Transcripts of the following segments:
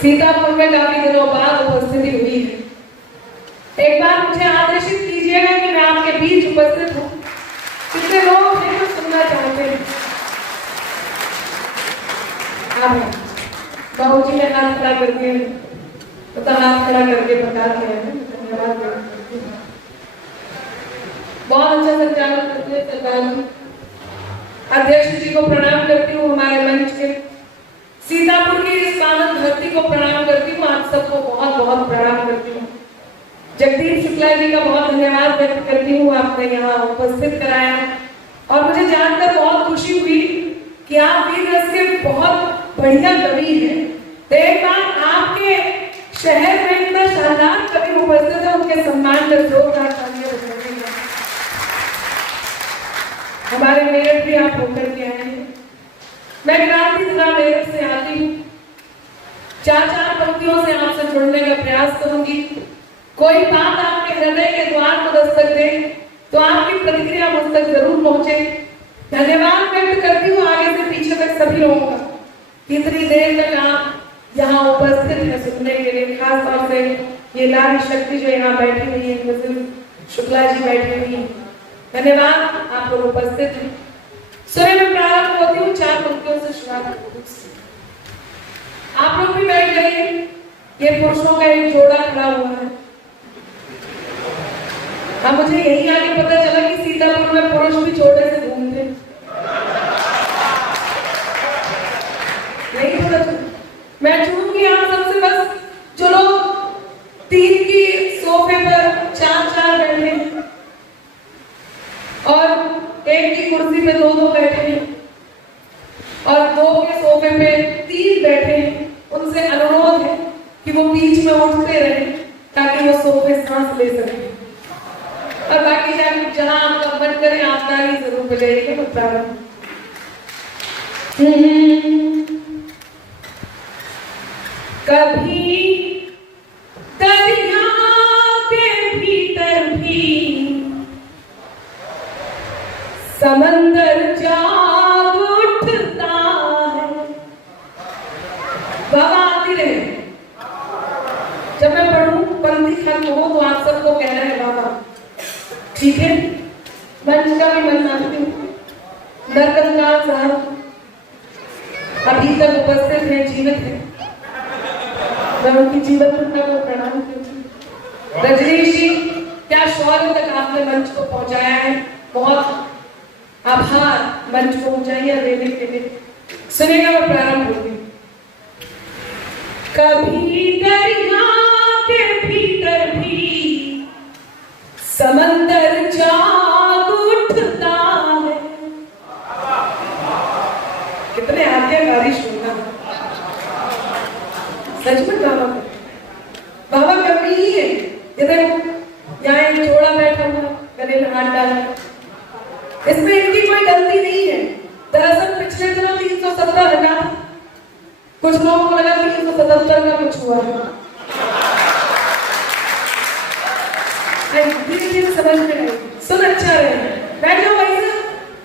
सीतापुर में काफी दिनों बाद उपस्थिति हुई है। एक बार मुझे आदेशित कीजिएगा कि मैं आपके बीच उपस्थित हूँ। कितने लोग हैं जो सुनना चाहते हैं? बाबू जी ने हाथ खड़ा करके हाथ खड़ा करके बता दिया है। धन्यवाद। बहुत अच्छा संचालन करते हैं सरकार। अध्यक्ष जी को प्रणाम करती हूँ, हमारे मंच के सीतापुर की इस पावन धरती को प्रणाम करती हूँ। आप सबको बहुत बहुत प्रणाम करती हूँ। जगदीप शुक्ला जी का बहुत धन्यवाद व्यक्त करती हूँ, आपने यहाँ उपस्थित कराया और मुझे जानकर बहुत खुशी हुई कि आप वीर रस के बहुत बढ़िया कवि हैं। तो एक बार आपके शहर में इतना शानदार कवि उपस्थित है, उनके सम्मान में जोरदार तालियां बजाइए। हमारे मेरठ भी आप होकर के आए हैं। मैं क्रांति जिला मेरठ से आती हूँ। चार पंक्तियों से आपसे जुड़ने का प्रयास करूंगी। कोई बात आपके हृदय के द्वार को दस्तक दे तो आपकी प्रतिक्रिया मुझ तक जरूर पहुंचे। धन्यवाद व्यक्त करती हूँ आगे से पीछे तक सभी लोगों का। कितनी देर तक आप यहाँ उपस्थित है सुनने के लिए, खास तौर से ये नारी शक्ति जो यहाँ बैठी हुई है, शुक्ला जी बैठी हुई है, धन्यवाद आप लोग उपस्थित हैं। सुबह में प्रारंभ होती हूँ, चार पंक्तियों से शुरुआत करती। आप लोग भी बैठ जाइए। ये पुरुषों का एक जोड़ा खड़ा हुआ है। हाँ, मुझे यही आगे पता चला कि सीतापुर में पुरुष भी जोड़े से घूमते। नहीं पता चला। मैं चुनूंगी आप सबसे बस जो लोग 3 की सोफे पर 4 बैठे और 1 की कुर्सी पे 2 बैठे हैं और 2 के सोफे पे 3 बैठे हैं, उनसे अनुरोध है कि वो बीच में उठते रहे ताकि वो सोफे सांस ले सके। और बाकी जहां आपका मन करे आप ताली जरूर बजाइएगा। प्रारंभ। कभी दरिया के भीतर भी समंदर जाग उठता है। बाबा आती रहे। जब मैं पढ़ूं पंक्ति खत्म हो तो आप सबको कहना है बाबा, ठीक है? मंच का भी मन मानती हूँ। नरकंकाल साहब अभी तक उपस्थित है, जीवित है। मैं उनकी जीवन घटना को प्रणाम करती हूँ। रजनीश जी, क्या शौर्य तक आपने मंच को पहुंचाया है, बहुत आभार मंच को ऊंचाइयां देने के लिए। सुनेगा मैं प्रारंभ होगी। कभी दरिया के भीतर भी समंदर जाग उठता है। कितने आज्ञाकारी सुनना। सच में बाबा कभी ही है। इधर यहाँ एक जोड़ा बैठा हुआ, गले में हाथ डाला, इसमें इनकी कोई गलती नहीं है। दरअसल पिछले दिनों 370 लगा, कुछ लोगों को लगा 377 का कुछ हुआ है। धीरे-धीरे समझ में आए। सुन अच्छा रहे। बैठ जाओ भाई साहब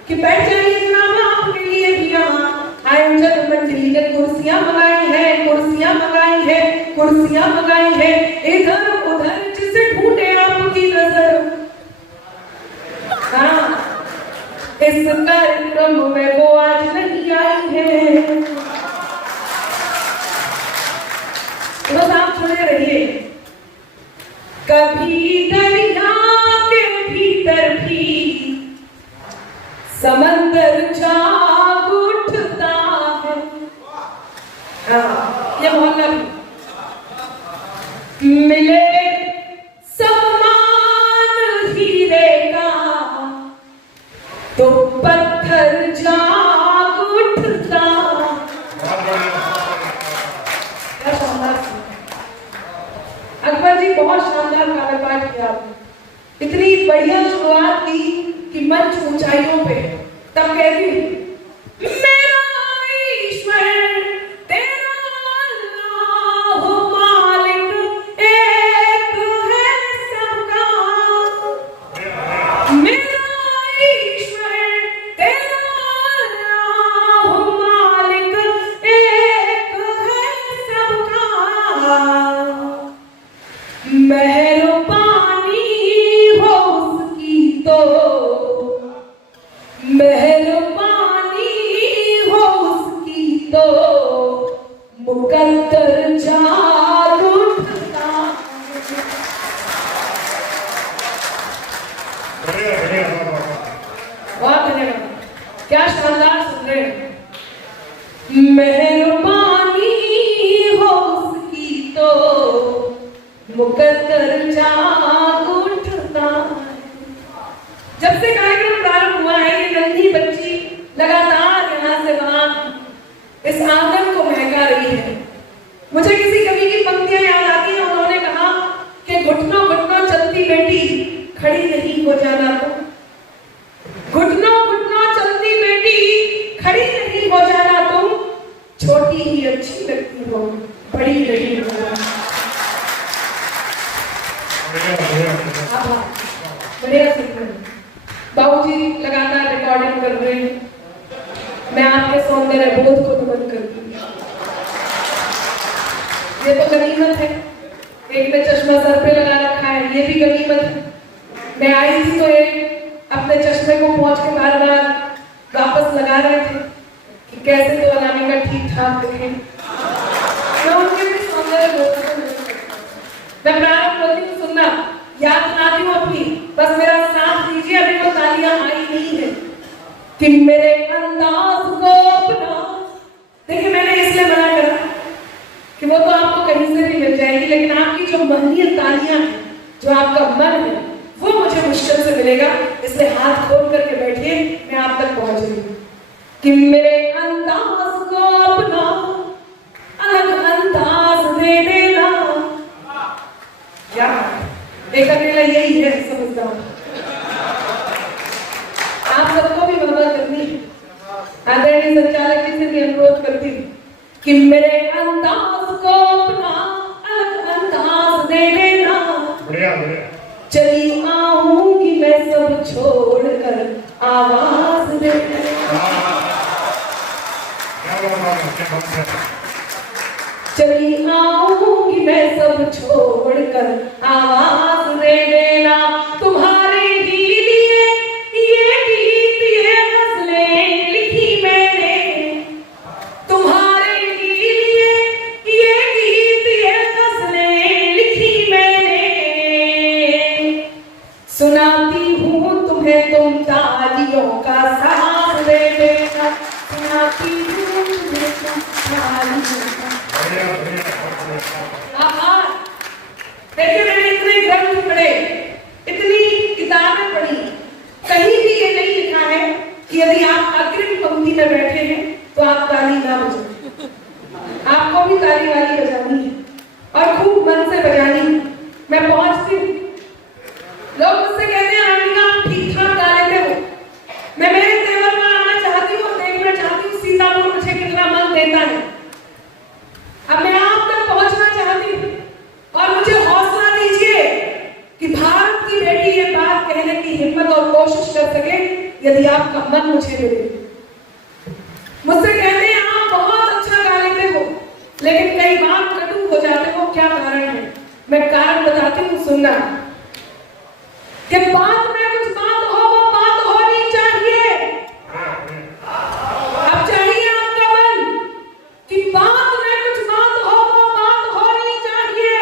कि बैठ जाइए जनाब, आपके लिए भी यहाँ आयोजक मंडली ने कुर्सियां मंगाई है, कुर्सियां मंगाई है, कुर्सियां मंगाई है। इधर उधर जिसे ढूंढे आपकी नजर। हाँ, इस कार्यक्रम में वो आज नहीं आई है। बस आप सुने रहिए। कभी दरिया के भीतर भी समंदर जाग उठता है। ये मोहल्ला मिले सम्मान हीरे का तो पत्थर जाग उठता। अकबर जी, बहुत शानदार कार्यपाठ किया आपने। इतनी बढ़िया शुरुआत की कि मंच ऊंचाइयों पे। तब कहती मेरा ईश्वर तेरा अल्लाह मालिक एक है सबका। मेरा ईश्वर तेरा अल्लाह मालिक एक है सबका। मेहरबानी हो उसकी तो, मेहरबानी हो उसकी तो, मुकद्दर जाग उठता। बहुत धन्यवाद, क्या शानदार सुन रहे हैं। मेहरबानी हो उसकी तो, मुकद्दर जाग उठता। जब से कार्यक्रम प्रारंभ हुआ है, ये नन्ही बच्ची लगातार यहाँ से वहां इस आंगन को महका रही है। मुझे किसी कवि की पंक्तियां याद आती हैं। उन्होंने कहा कि घुटनों घुटनों चलती बेटी, खड़ी नहीं हो जाना तो। घुटनों घुटनों चलती बेटी, खड़ी नहीं हो जाना तुम, छोटी ही अच्छी लगती हो, बड़ी नहीं हो जाना। बढ़िया सीख रहे हैं बाबूजी, लगातार रिकॉर्डिंग कर रहे हैं। मैं आपके सौंदर्य बोध को नमन करती हूँ। ये तो गनीमत है, एक ने चश्मा सर पे लगा रखा है, ये भी गनीमत है। मैं आई थी तो एक अपने चश्मे को पहुंच के बार बार वापस लगा रहे थे कि कैसे तो अनामिका ठीक ठाक दिखे। मैं उनके भी सौंदर्य बोध को नमन करती हूँ। मैं प्रारंभ होती हूँ सुनना, याद दिलाती हूँ अपनी, बस मेरा साथ दीजिए। अभी वो तालियां आई नहीं है कि मेरे अंदाज को अपना। देखिए, मैंने इसलिए मना करा कि वो तो आपको कहीं से भी मिल जाएगी, लेकिन आपकी जो महनीय तालियां हैं, जो आपका मन है, वो मुझे मुश्किल से मिलेगा। इसलिए हाथ खोल करके बैठिए, मैं आप तक पहुंच रही हूँ कि मेरे अंदाज को अपना अलग अंदाज दे देना। क्या एक अकेला यही है समझदार। आप सबको भी मदद करनी है। आदरणीय संचालक जी से भी अनुरोध करती हूँ कि मेरे अंदाज को अपना अलग अंदाज दे देना। बढ़िया बढ़िया। चली आऊंगी मैं सब छोड़कर आवाज दे देना। चली आऊंगी मैं सब छोड़कर आवाज दे देना। तुम्हारे ही लिए ये गीत ये गजलें लिखी मैंने, तुम्हारे ही लिए ये गीत ये गजलें लिखी मैंने। सुनाती हूँ तुम्हें, तुम तालियों का साथ दे देना। सुनाती हूँ तुम्हें, तुम तालियों का। देखिए, मैंने इतने ग्रंथ पढ़े, इतनी किताबें पढ़ी, कहीं भी ये नहीं लिखा है कि यदि आप अग्रिम पंक्ति में बैठे हैं तो आप ताली ना बजाएं। आपको भी ताली वाली बजानी है और खूब मन से बजानी है। मैं पहुंचती हूँ, लोग मुझसे कहते हैं अनामिका आप ठीक ठाक गा लेते हो। मैं मेरे तेवर में आना चाहती हूँ और देखना चाहती हूँ सीतापुर मुझे कितना मन देता है। अब मैं आप तक पहुंचना चाहती हूँ और मुझे हौसला दीजिए कि भारत की बेटी ये बात कहने की हिम्मत और कोशिश कर सके यदि आपका मन मुझे मिले। मुझसे कहते हैं आप बहुत अच्छा गा लेते हो, लेकिन कई बार कटु हो जाते हो, क्या कारण है? मैं कारण बताती हूँ, सुनना। कि बात में कुछ बात हो, वो बात होनी चाहिए। अब चाहिए आपका मन कि बात में कुछ बात हो, वो बात होनी चाहिए।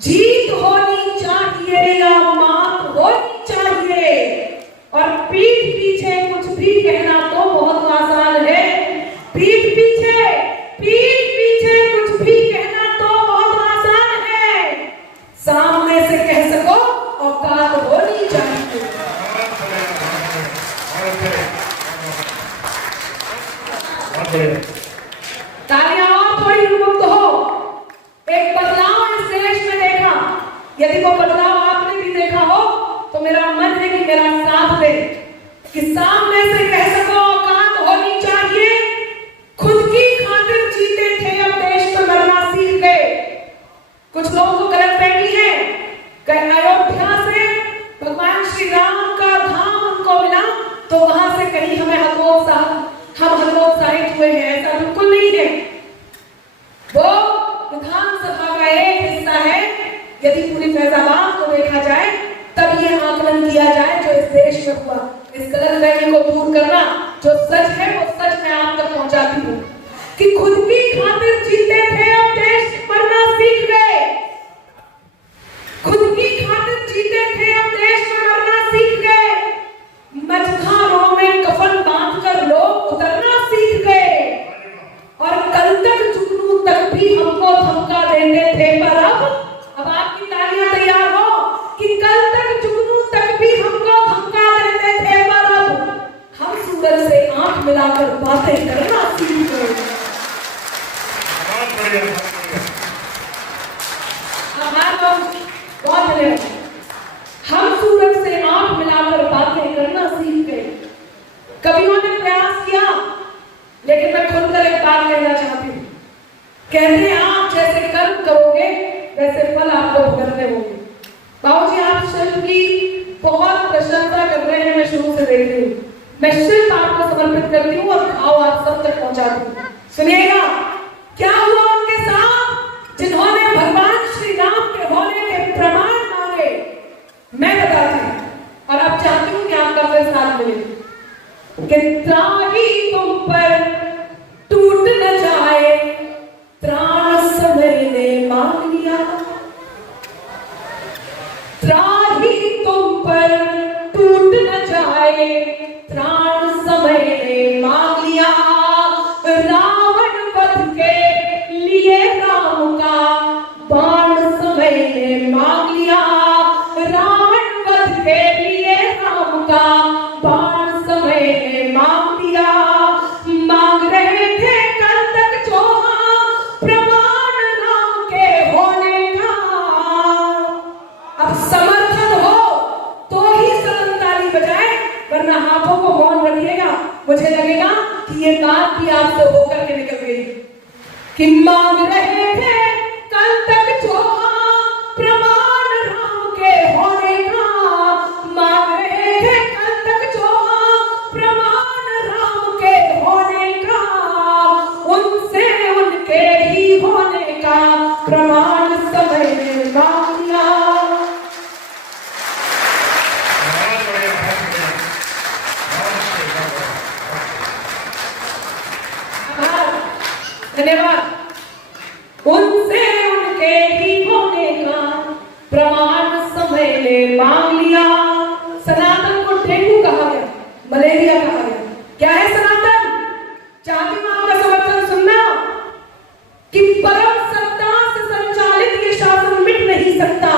जीत होनी चाहिए या मात होनी चाहिए। और पीठ पीछे कुछ भी कहना तो बहुत आसान है। पीठ पीछे कुछ भी कहना तो बहुत आसान है। सामने से कह सको औकात होनी चाहिए। तालियां और थोड़ी उन्मुक्त हो। एक बदलाव इस देश में देखा, यदि वो बदलाव आपने भी देखा हो तो मेरा मन है कि मेरा साथ दे, कि सामने से कह सको औकात होनी चाहिए। खुद की खातिर जीते थे, अब देश में मरना सीख गए। कुछ लोगों को गलतफहमी है कि अयोध्या से भगवान श्री राम का धाम उनको मिला तो वहां से कहीं हम हतोत्साहित हुए हैं। ऐसा बिल्कुल नहीं है। वो विधानसभा का एक हिस्सा है। यदि पूरी फैजाबाद को देखा जाए तब ये आकलन किया जाए जो इस देश में हुआ। इस गलतफहमी को दूर करना, जो सच है वो सच मैं आप तक पहुंचाती हूँ कि खुद की खातिर जीते थे, अब देश मरना सीख गए। खुद की खातिर जीते थे, अब देश में मरना सीख गए। मझधारों में कफन बांधकर लोग उतरना सीख गए और कल तक जुगनू तक भी हमको धमका देते थे, पर अब आपकी तालियां तैयार हो कि कल तक जुगनू तक भी हमको धमका देते थे, पर अब हम सूरज से आंख मिलाकर बातें करना सीख गए। बहुत धन्यवाद। हम सूरज से आंख मिलाकर बातें करना सीख गए। कवियों ने प्रयास किया, लेकिन मैं खुलकर एक बात कहना चाहती हूँ। कहते हैं आप जैसे कर्म करोगे वैसे फल आपको भुगतने होंगे। बाबूजी आप शिल्प की बहुत प्रशंसा कर रहे हैं, मैं शुरू से देख रही हूँ। मैं शिल्प आपको समर्पित करती हूँ और भाव आप सब तक पहुंचाती हूँ। सुनिएगा क्या हुआ उनके साथ जिन्होंने भगवान श्री राम के होने के प्रमाण मांगे। मैं बताती हूँ और अब चाहती हूँ कि आपका फिर साथ मिले कि त्राही तुम पर टूट न जाए, त्राण समय ने मांग लिया। त्राही तुम पर टूट न जाए, त्राण समय ने मांग लिया। रावण वध के लिए राम का बाण समय ने मांग लिया। रावण वध के लिए राम का बाण समय ने मांग लिया। मांग रहे थे कल तक जो प्रमाण राम के होने का। अब समर्थन हो तो ही सदन ताली बजाए, वरना हाथों को मौन रखिएगा। मुझे लगेगा कि ये बात भी आपसे होकर के निकल गई कि मांग रहे थे कल तक जो प्रमाण राम के होने का। मांग रहे थे कल तक जो प्रमाण राम के होने का। उनसे उनके ही होने का प्रमाण समय ने मांग लिया। धन्यवाद। उनसे उनके ही होने का प्रमाण समय ने मांग लिया। सनातन को डेंगू कहा गया, मलेरिया कहा गया। क्या है सनातन? चाहती हूं आपका समर्थन सुनना कि परम सत्ता से संचालित ये शासन मिट नहीं सकता।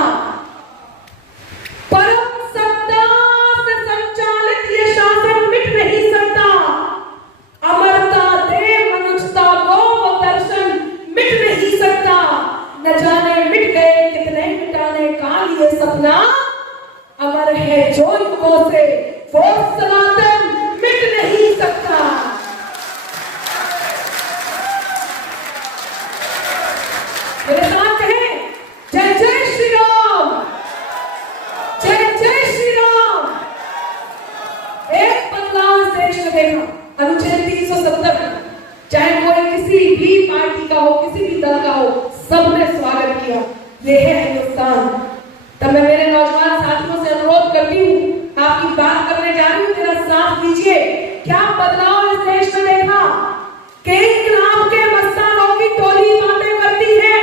परम सत्ता से संचालित ये शासन मिट नहीं सकता। अमरता दे मनुष्यता को वो दर्शन मिट नहीं सकता। न जाने मिट गए कितने मिटाने का ये सपना। अमर है जो युगों से वो सनातन मिट नहीं सकता। मेरे साथ कहें जय जय श्री राम, जय जय श्री राम। एक बदलाव देश में देखा। अनुच्छेद 370 चाहे कोई किसी भी पार्टी का हो, किसी भी दल का हो, सबने स्वागत किया। ये है हिंदुस्तान। तब मैं मेरे नौजवान साथियों से अनुरोध करती हूँ, आपकी बात करने जा रही हूँ, मेरा साथ दीजिए। क्या बदलाव इस देश में देखा कि इनकलाब के मस्तानों की टोली बातें करती है।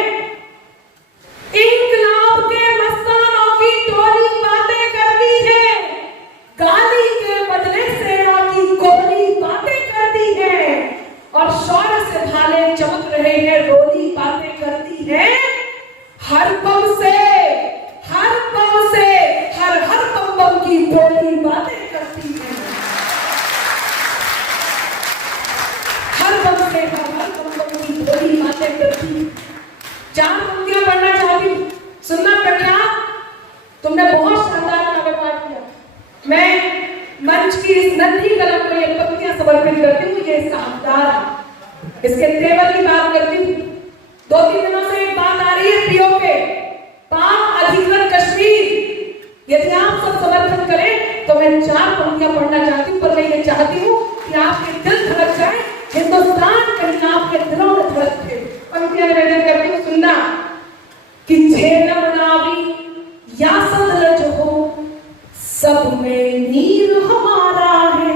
इनकलाब के मस्तानों की टोली बातें करती है। गाली के बदले सेना की गोली बातें करती है और शौर्य से भाले चमक रहे हैं, रोली बातें करती है। हर पल से हर बम की टोली बातें करती है। हर बम से हर बम की टोली बातें करती है। 4 पंक्तियां पढ़ना चाहती हूँ, सुनना प्रख्यात। तुमने बहुत शानदार काव्य पाठ किया। मैं मंच की इस नन्ही कलम को ये पंक्तियां समर्पित करती हूँ। ये इसका हकदार है। इसके तेवर की बात करती हूँ। 2-3 दिनों से एक बात आ रही है पीओके, पाक अधिकृत कश्मीर। यदि आप सब समर्थन करें तो मैं 4 पंक्तियां पढ़ना चाहती हूँ, पर मैं ये चाहती हूँ कि आपके दिल धड़क जाए, हिंदुस्तान कहीं आपके दिलों में धड़के। पंक्तियां पंक्तियां निवेदन करती हूँ, सुनना कि झेलम रावी या सदलज हो, सब में नीर हमारा है।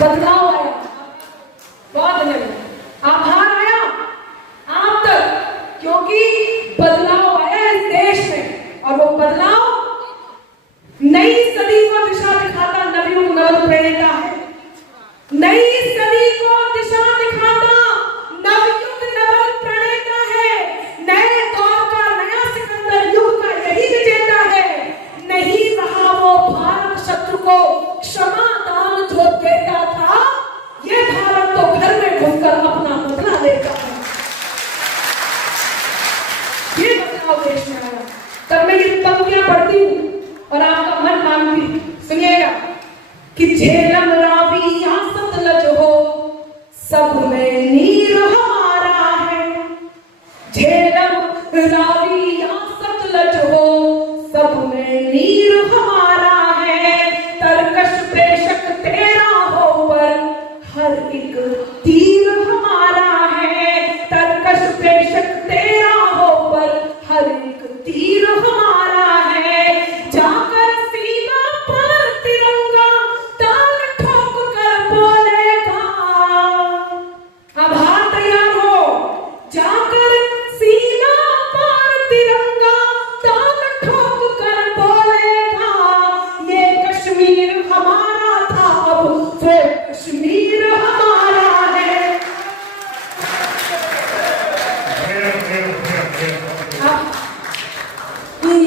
बदलाव आया, बहुत धन्यवाद, आभार आया आप तक, क्योंकि बदलाव आया इस देश में, और वो बदलाव नई सदी को दिशा दिखाता नवयुग नव प्रेरणा है। नई सदी को दिशा दिखाता नवयुग नव प्रणेता है। नए दौर का नया सिकंदर युग का यही विजेता है। नहीं रहा वो भारत शत्रु को क्षमा दान जो देता था, ये भारत तो घर में घुसकर अपना बदला लेता है। ये बदलाव देश में आया। तब मैं ये पंक्तियां पढ़ती हूँ और आपका मन मांगती, सुनिएगा कि झेलम रावी या सतलज हो, सब में नीर हमारा है। झेलम रावी या सतलज हो, सब में नीर हमारा है। तरकश बेशक तेरा हो, पर हर एक तीर हमारा है। तरकश बेशक तेरा हो, पर हर एक तीर हमारा है। जाकर सीमा पर तिरंगा ताल ठोक कर बोलेगा। अब हाथ तैयार हो। जाकर सीमा पर तिरंगा ताल ठोक कर बोलेगा। ये कश्मीर हमारा था, अब वो कश्मीर हमारा है।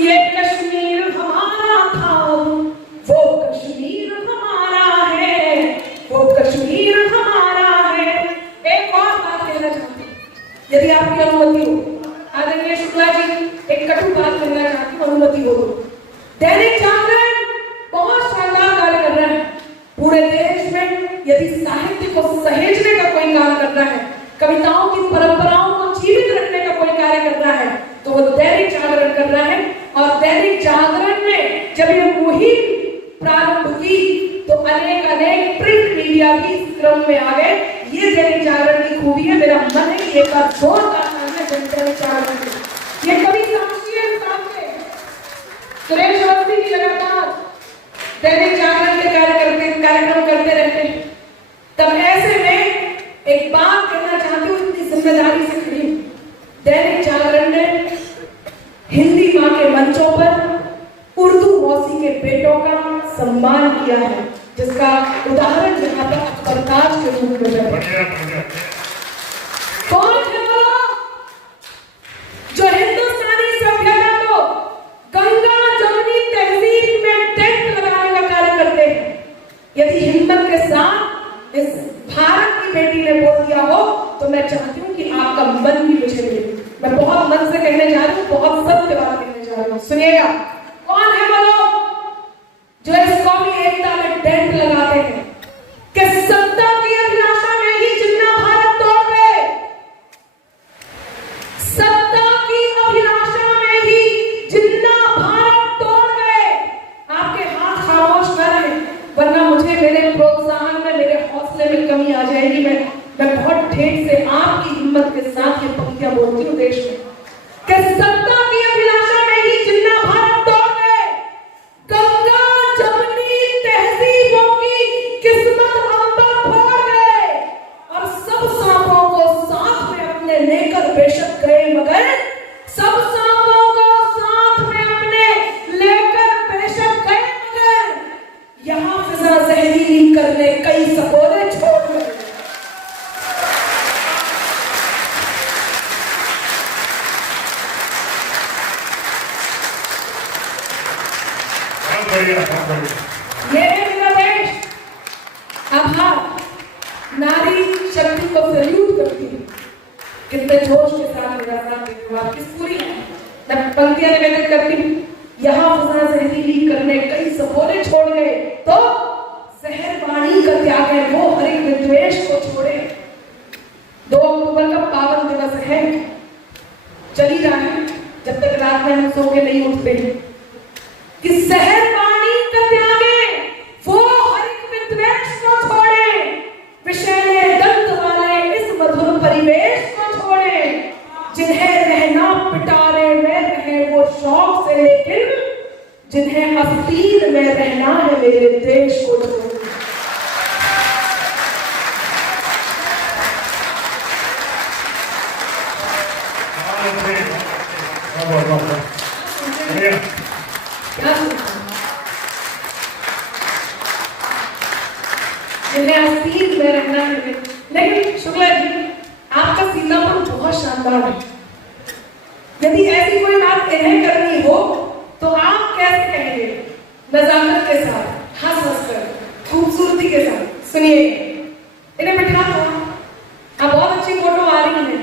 ये कश्मीर हमारा था, वो कश्मीर हमारा है, वो कश्मीर हमारा है। एक और बात कहना चाहती हूँ, यदि आपकी अनुमति हो। आदरणीय शुक्ला जी, एक कटु बात करना चाहती हूँ, अनुमति हो तो। दैनिक जागरण बहुत शानदार कार्य कर रहा है पूरे देश में। यदि साहित्य को सहेजने का कोई काम कर रहा है, कविताओं की परंपराओं को जीवित रखने का कोई कार्य कर रहा है, तो वो दैनिक जागरण कर रहा है। और दैनिक जागरण ने जब ये मुहिम प्रारंभ की, तो अनेक प्रिंट मीडिया भी इस क्रम में आ गए। ये दैनिक जागरण की खूबी है। मेरा मन है कि एक बार जोरदार दैनिक जागरण के। ये कभी साक्षी है सामने, सुरेश अवस्थी की लगातार दैनिक जागरण के कार्यक्रम करते रहते हैं। तब ऐसे में एक बात कहना चाहती हूँ, इतनी जिम्मेदारी से खड़ी हूँ। दैनिक जागरण ने हिंदी माँ के मंचों पर उर्दू मौसी के बेटों का सम्मान किया है, जिसका उदाहरण यहाँ पर अखबारताज के रूप में है। कौन है वो जो हिंदुस्तानी सभ्यता को गंगा जमुनी तहजीब में टेंट लगाने का कार्य करते हैं? यदि हिम्मत के साथ इस भारत की बेटी ने बोल दिया हो, तो मैं चाहती हूँ कि आपका मन भी मुझे मिले। मैं बहुत मन से कहने जा रही हूँ, बहुत सत्य बात कहने जा रही हूँ। सुनिएगा, कौन है वो लोग जो इस कौमी एकता में टेंट लगाते हैं कि सत्ता की अभिलाषा में ही जिन्ना भारत तोड़ गए, सत्ता की अभिलाषा में ही जिन्ना भारत तोड़ गए। आपके हाथ खामोश न रहे, वरना मुझे मेरे प्रोत्साहन में, मेरे हौसले में कमी आ जाएगी। मैं बहुत ठेठ से आपकी हिम्मत के साथ ये पंक्तियां बोलती हूँ देश में कि सत्ता की अभिलाषा में ही जिन्ना भारत तोड़ गए। गंगा जमुनी तहजीबों की किस्मत अंबर फोड़ गए, और सब सांपों को साथ में अपने लेकर बेशक गए, मगर सब सांपों को साथ में अपने लेकर बेशक गए, मगर यहाँ फिजा जहरीली करने कई सपोरे छोड़ गए। ये है मेरा देश। आभार, नारी शक्ति को सैल्यूट करती हूँ। कितने जोश के साथ मेरा साथ देते हो आप, किस पूरी मैं पंक्तियां निवेदन करती हूँ। यहाँ फजा जहरीली करने कई सपोरे छोड़ गए, तो जहर वाणी का त्याग है, वो हर एक विद्वेष को छोड़े। 2 अक्टूबर का पावन दिवस है, चली रहा है जब तक रात में हम सो के नहीं उठते हैं, कि जहर वाणी का त्यागे, वो हर एक विद्वेष को छोड़े। विषैले दंत वाले जिन्हें अस्तीन में रहना है मेरे देश को छोड़। जिन्हें अस्तीन में रहना है। लेकिन शुक्ला जी, आपका सीतापुर बहुत शानदार है। यदि ऐसी कोई बात इन्हें करनी हो तो आप कैसे कहेंगे? नजाकत के साथ, हंस हंस कर, खूबसूरती के साथ। सुनिए, इन्हें बिठा दो। अब बहुत अच्छी फोटो आ रही है,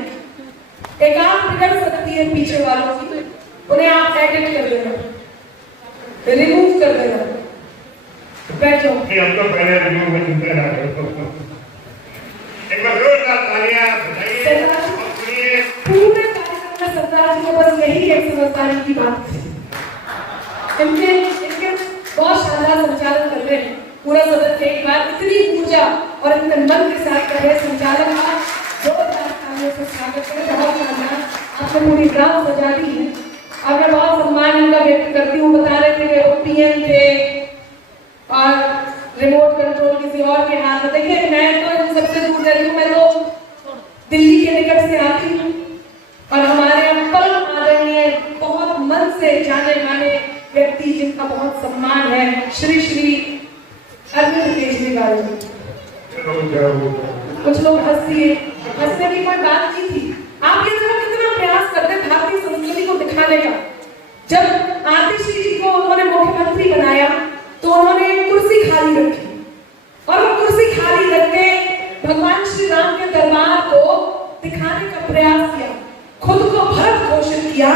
एक आंख बिगड़ सकती है पीछे वालों की, उन्हें आप एडिट कर देना, रिमूव कर देना। बैठो। हम तो पहले रिमूव में चुनते हैं। एक बार जोरदार तालियां बजाइए और सुनिए। पूरे कार्यक्रम में सरदार जी को बस यही एक समझदारी की बात थी। इनके बहुत शानदार संचालन कर रहे हैं। पूरा सदन के एक बार इतनी ऊर्जा और इतने मन के साथ कर रहे संचालन का जोरदार तालियों से स्वागत करें। बहुत शानदार, आपने पूरी ग्राम सजा दी है। अब मैं बहुत सम्मान इनका व्यक्त करती हूँ। बता रहे थे कि ओपीएम थे और रिमोट कंट्रोल किसी और के हाथ में। देखिए, मैं तो इन सबसे दूर रही हूँ। मैं तो दिल्ली के निकट से आती हूँ और हमारे यहाँ परम आदरणीय, बहुत मन से जाने माने व्यक्ति जिनका बहुत सम्मान है, श्री श्री अरविंद केजरीवाल जी। कुछ लोग हंसने की कोई बात नहीं थी। आप ये देखो कितना प्रयास करते भारतीय संस्कृति को दिखाने का। जब आतिशी जी को उन्होंने मुख्यमंत्री बनाया तो उन्होंने एक कुर्सी खाली रखी और वो कुर्सी खाली रख के भगवान श्री राम के दरबार को दिखाने का प्रयास किया, खुद को भरत घोषित किया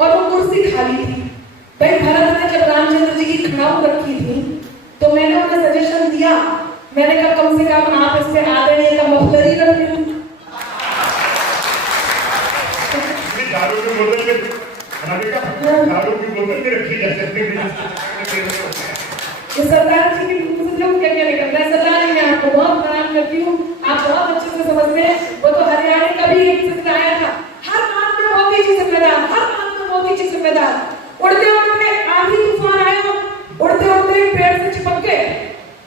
और वो कुर्सी खाली थी। भाई, भरत ने जब रामचंद्र जी की खड़ाऊ रखी थी तो मैंने उन्हें सजेशन दिया, मैंने कहा कम से कम आप इस पे आदरणीय का मफलर ही रख लें। दारू की बोतल में दारू की बोतल में रखी जा सकती है। सरदार जी की मुझे लोग क्या क्या निकल रहा है। सरदार जी, मैं आपको बहुत प्रणाम करती हूँ, आप बहुत अच्छे से समझते हैं। वो तो हरियाणा का भी एक जिक्र आया था, हर बात में मोदी जी जिम्मेदार, हर बात में मोदी जी जिम्मेदार। उड़ते उड़ते आंधी तूफान आया, उड़ते उड़ते पेड़ से चिपक गए।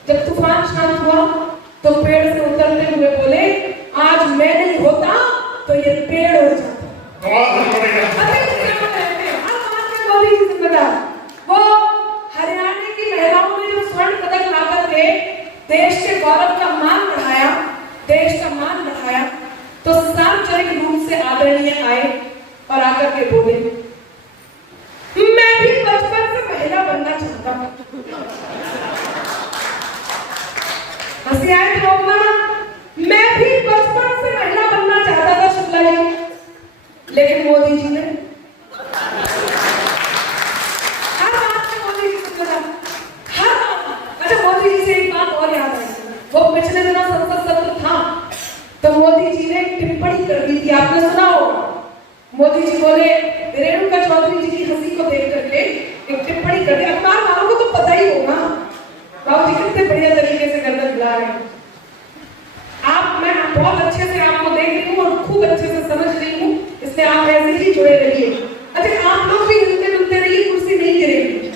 जब तूफान शांत हुआ तो पेड़ से उतरते हुए बोले, आज मैं नहीं होता तो ये पेड़ उड़ जाता। मोदी जी जिम्मेदार। वो हरियाणा की महिलाओं ने जो स्वर्ण पदक लाकर के देश के गौरव का मान बढ़ाया, देश का मान बढ़ाया, तो सार्वजनिक रूप से आदरणीय आए और आकर के बोले, मैं भी बचपन से महिला बनना चाहता हूं। हंसी आए तो ना, मैं भी बचपन से महिला बनना चाहता था शुक्ला जी, लेकिन मोदी जी ने मोदी जी से एक बात और याद आई। वो पिछले दिनों संसद सत्र था तो मोदी जी ने टिप्पणी कर दी थी, आपने सुना होगा। मोदी जी बोले, रेणुका चौधरी जी की हंसी को देख करके एक टिप्पणी कर दी। अखबार वालों को तो पता ही होगा बाबू जी कितने बढ़िया तरीके से गर्दन हिला रहे हैं। मैं बहुत अच्छे से आपको देख रही हूँ और खूब अच्छे से समझ रही हूँ, इसलिए आप ऐसे ही जुड़े रहिए। अच्छा, आप लोग भी हिलते डुलते रहिए, कुर्सी नहीं गिरेगी,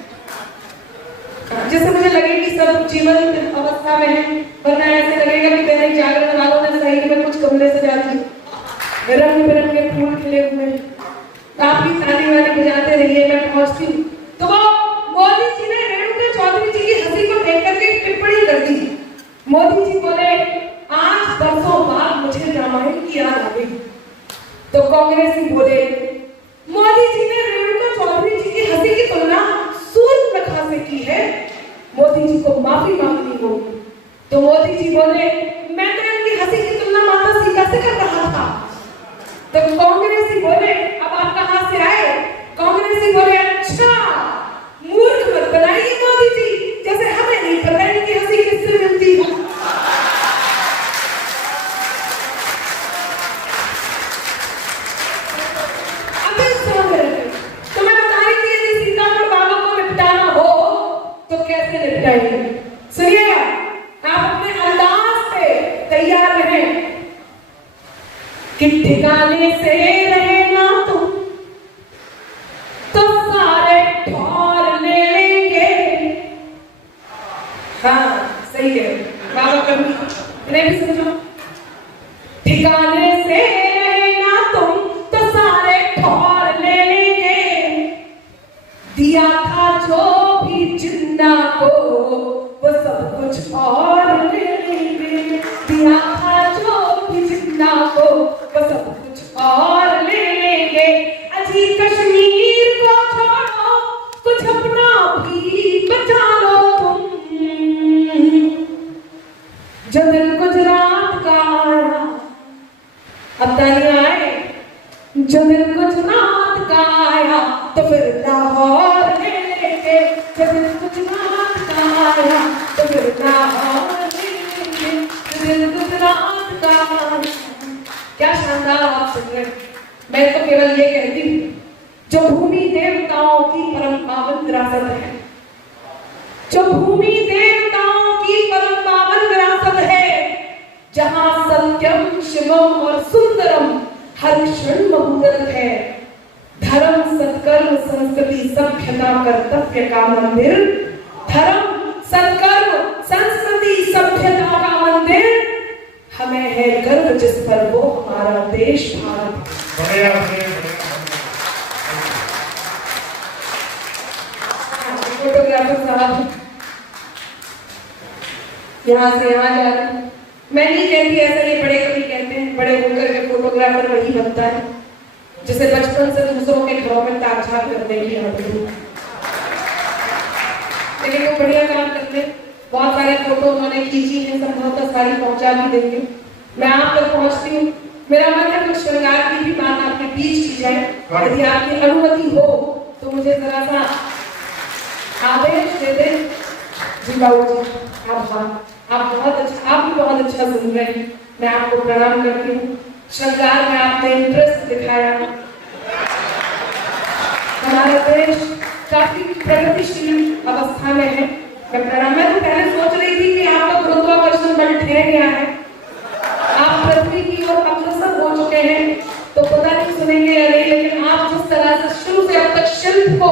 जिससे मुझे लगे कि सब जीवन अवस्था में है, वरना ऐसे लगेगा कि दैनिक जागरण वालों ने सही में कुछ कमरे सजा दिए, रंग बिरंगे फूल खिले हुए। आप भी ताली वाली बजाते रहिए, मैं पहुंचती हूँ। तो वो मोदी जी ने रेणुका चौधरी जी की हंसी को देख करके टिप्पणी कर दी। मोदी जी बोले, आज बरसों बाद मुझे रामायण की याद आ गई। तो कांग्रेसी बोले, मोदी जी ने रेणुका चौधरी जी की हंसी की तुलना सूर्यप्रकाश से की है, मोदी जी को माफी मांगनी होगी। तो मोदी जी बोले, मैं तो इनकी हंसी की तुलना माता सीता से कर रहा था। तो कांग्रेसी बोले, अब आप कहां से आए? कांग्रेसी बोले, अच्छा मूर्ख मत बनाइए मोदी जी, जैसे हमें नहीं पता इनकी हंसी किससे मिलती है। तो मैं बता रही थी, यदि सीतापुर वालों को निपटाना हो तो कैसे निपटाएंगे? सुनिएगा, आप अपने अंदाज से तैयार रहें कि ठिकाने से रहे ना तुम तो सारे ठौर ले मैं भी समझो। ठिकाने से ना तुम तो सारे ठौर ले लेंगे, दिया था जो भी जिन्ना को वो सब कुछ और ले लेंगे, दिया था जो भी जिन्ना को वो सब कुछ और ले लेंगे। अजी कश्मीर को छोड़ो, कुछ अपना भी बचा लो तुम, जो दिल गुजरात का आया, अब तालियां आए, जो दिल गुजरात का आया तो फिर लाहौर ले लेंगे, जो दिल गुजरात का आया तो फिर लाहौर ले लेंगे, जो दिल गुजरात का आया। क्या शानदार आप सुन रहे। मैं तो केवल ये कहती हूँ, जो भूमि देवताओं की परम पावन विरासत है, जो भूमि देवताओं की परम पावन विरासत है, जहां सत्यम शिवम और सुंदरम हर क्षण मुहूर्त है, धर्म सत्कर्म संस्कृति सभ्यता कर्तव्य का मंदिर, धर्म सत्कर्म संस्कृति सभ्यता का मंदिर, हमें है गर्व जिस पर वो हमारा देश भारत। फोटोग्राफर साहब यहाँ से यहाँ जा रहे हैं, मैं नहीं कहती ऐसा, ये बड़े कभी कहते हैं, बड़े होकर के फोटोग्राफर वही बनता है जिसे बचपन से दूसरों के घरों में ताजहार करने की आदत है। लेकिन वो बढ़िया काम करते हैं, बहुत सारे फोटो उन्होंने खींची हैं, संभवतः सारी पहुंचा भी देंगे। मैं आप तक पहुंचती हूँ, मेरा मन है कुछ श्रृंगार की भी बात आपके बीच की जाए, यदि आपकी अनुमति हो तो मुझे जरा सा आदेश दे दें। जी बाबू जी, आप भी बहुत अच्छा सुन रहे हैं, मैं आपको प्रणाम करती हूँ। श्रृंगार में आपने इंटरेस्ट दिखाया, हमारा देश काफी प्रगतिशील अवस्था में है। मैं तो पहले सोच रही थी कि आपका गुरुत्वाकर्षण बल ठहर गया है, आप पृथ्वी की ओर अग्रसर हो चुके हैं, तो पता नहीं सुनेंगे या नहीं, लेकिन आप जिस तरह से शुरू से अब तक शिल्प को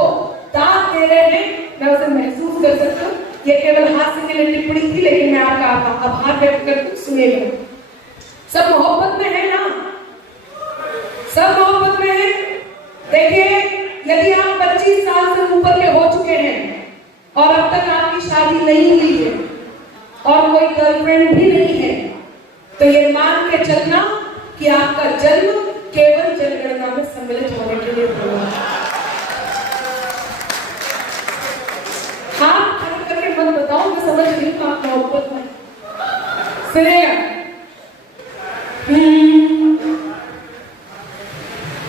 दाद दे रहे हैं, मैं उसे महसूस कर सकती हूँ। ये केवल हास्य के लिए टिप्पणी थी, लेकिन मैं आपका आभार व्यक्त करती हूँ। सुनिएगा, सब मोहब्बत में है ना, सब मोहब्बत में है। देखिए, यदि आप 25 साल से ऊपर के हो चुके हैं और अब तक आपकी शादी नहीं हुई है और कोई गर्लफ्रेंड भी नहीं है, तो ये मान के चलना कि आपका जन्म केवल जनगणना में सम्मिलित होने के लिए हुआ। आप खड़ा करके मत बताओ, मैं समझ रही हूँ आप मोहब्बत में। सुनिएगा,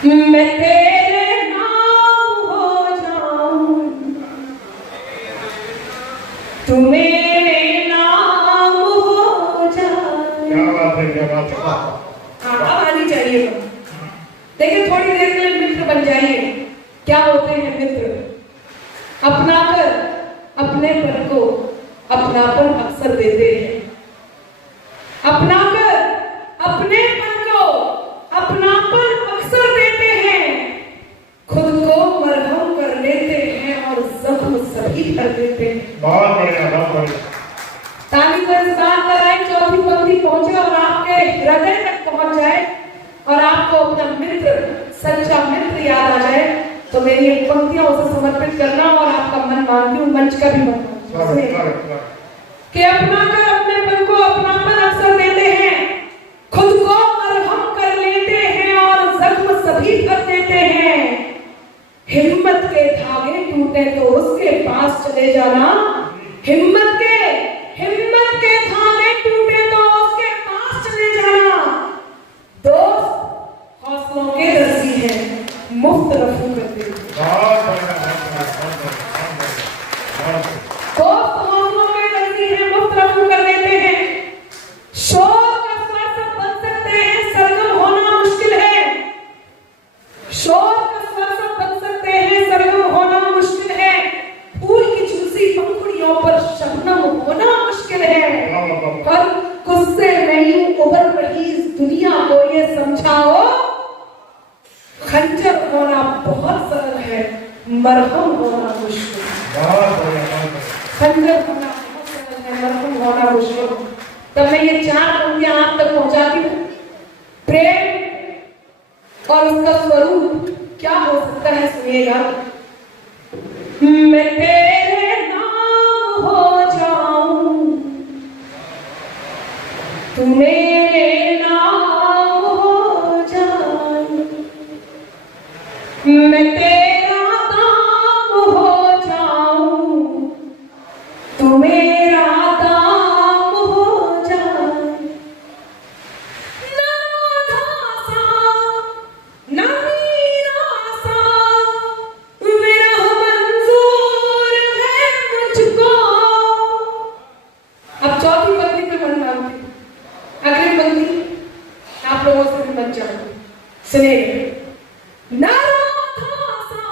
मैं तेरे नाम हो जाऊं, तू मेरे नाम हो जाए। क्या बात है, क्या बात है। हाँ, अब आनी चाहिए। देखिए, थोड़ी देर के लिए मित्र बन जाइए। क्या होते हैं मित्र? अपनाकर अपने पर को अपनापन अक्सर देते हैं, अपनाकर अपने पर को अपनापन अक्सर देते हैं, खुद को मरहम कर लेते हैं और जख्म सभी कर देते हैं। बहुत बढ़िया, बहुत बढ़िया। ताली को इस बात पर आए, चौथी पंक्ति पहुंचे और आपके हृदय तक पहुंच जाए और आपको अपना मित्र, सच्चा मित्र याद आ जाए, तो मेरी एक पंक्तियां उसे समर्पित करना और आपका मन मांगती हूँ, मंच का भी मन कि अपनाकर अपनेपन को अपनापन अक्सर देते हैं, खुद को मरहम कर लेते हैं और जख्म सभी कर देते हैं। हिम्मत के धागे टूटे तो उसके पास चले जाना, हिम्मत के धागे टूटे तो उसके पास चले जाना। दोस्त हौसलों के दर्जी हैं, मुफ्त रफू करते हैं। दोस्त हौसलों के दर्जी हैं, मुफ्त रफू कर देते हैं। शोर का स्वर सब बन सकते हैं, सरगम होना मुश्किल है। शोर का स्वर सब बन सकते हैं, सरगम होना मुश्किल है। फूल की झुलसी पंखुड़ियों पर शबनम होना मुश्किल है। पर गुस्से में यूं उभर रही इस दुनिया को ये समझाओ, खंजर होना बहुत सरल है, मरहम होना मुश्किल है। खंजर होना बहुत सरल है, मरहम होना मुश्किल। तब मैं ये 4 पंक्तियां आप तक पहुंचाती हूँ। प्रेम और उसका स्वरूप क्या हो सकता है, सुनिएगा। मैं तेरे नाम हो जाऊं, तू मेरे नाम हो जाऊं, मैं तेरा नाम हो जाऊं, तू मेरा दाम हो जाऊं। ना धासा ना मीरासा मेरा मंजूर है मुझको। अब चौथी पंक्ति पे मन डालते हैं, अगली पंक्ति आप लोगों से भी बच जाओगे। सुनिए, ना धासा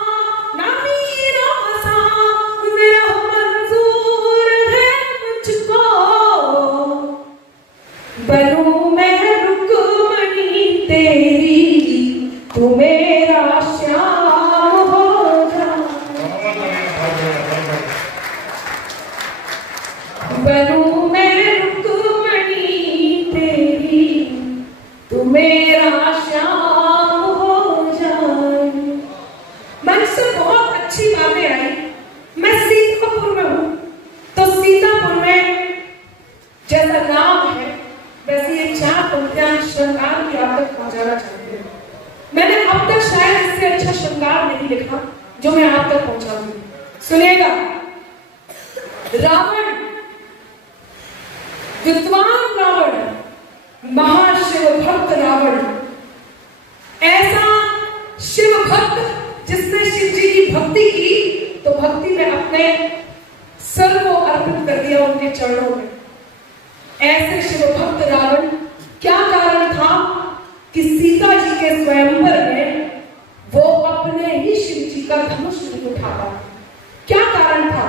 ना मीरासा मेरा मंजूर है मुझको, बनूं मैं रुक्मणी तेरी, तू मेरा श्याम हो जा। बनूं मैं रुक्मणी तेरी, तू मेरा श्याम हो जाए। मन से बहुत अच्छी बातें आई। मैं सीतापुर में हूँ, तो सीतापुर में जैसा नाम है वैसे ये 4 पंक्तियां श्रृंगार की आप तक पहुंचाना चाहती हूँ। मैंने अब तक शायद इससे अच्छा श्रृंगार नहीं लिखा जो मैं आप तक पहुंचा दूँ। सुनिएगा, रावण, विद्वान रावण, महाशिव भक्त रावण, ऐसा शिव भक्त जिसने शिव जी की भक्ति की तो भक्ति में अपने सर को अर्पित कर दिया उनके चरणों में। ऐसे शिव भक्त रावण, क्या कारण था कि सीता जी के स्वयंवर में वो अपने ही शिव जी का धनुष नहीं उठा पाए? क्या कारण था?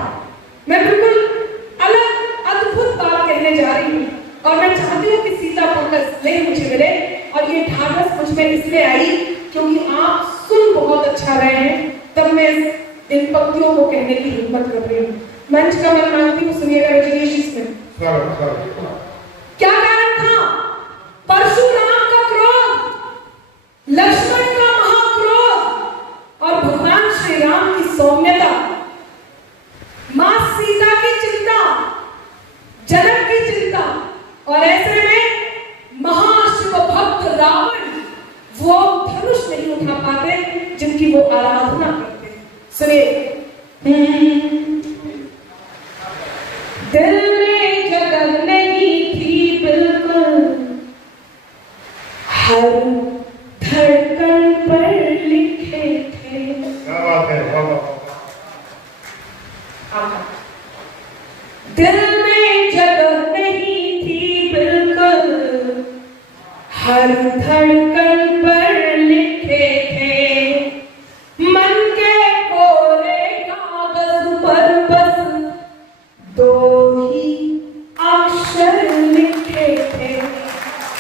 मैं बिल्कुल अलग अद्भुत बात कहने जा रही हूँ और मैं चाहती हूँ कि सीतापुर का स्नेह मुझे मिले और ये ढाढ़स मुझ में इसलिए आई क्योंकि आप सुन बहुत अच्छा रहे हैं, तब मैं इन पंक्तियों को कहने की हिम्मत कर रही हूँ। मंच का मैं मांगती हूँ, सुनिएगा रजनीश इसमें। क्या कारण था? परशुराम का क्रोध, लक्ष्मण का महाक्रोध और भगवान श्री राम की सौम्यता, मां सीता की चिंता, जनक की चिंता, और ऐसे में महाशिव भक्त रावण वो धनुष नहीं उठा पाते जिनकी वो आराधना करते हैं। सुनिए, दिल में जगह नहीं थी बिल्कुल, हर धड़कन पर लिखे थे। क्या बात है, क्या बात है। दिल में जगह नहीं थी बिल्कुल, हर धड़कन पर लिखे थे, मन के कोरे कागज पर बस 2 ही अक्षर लिखे थे।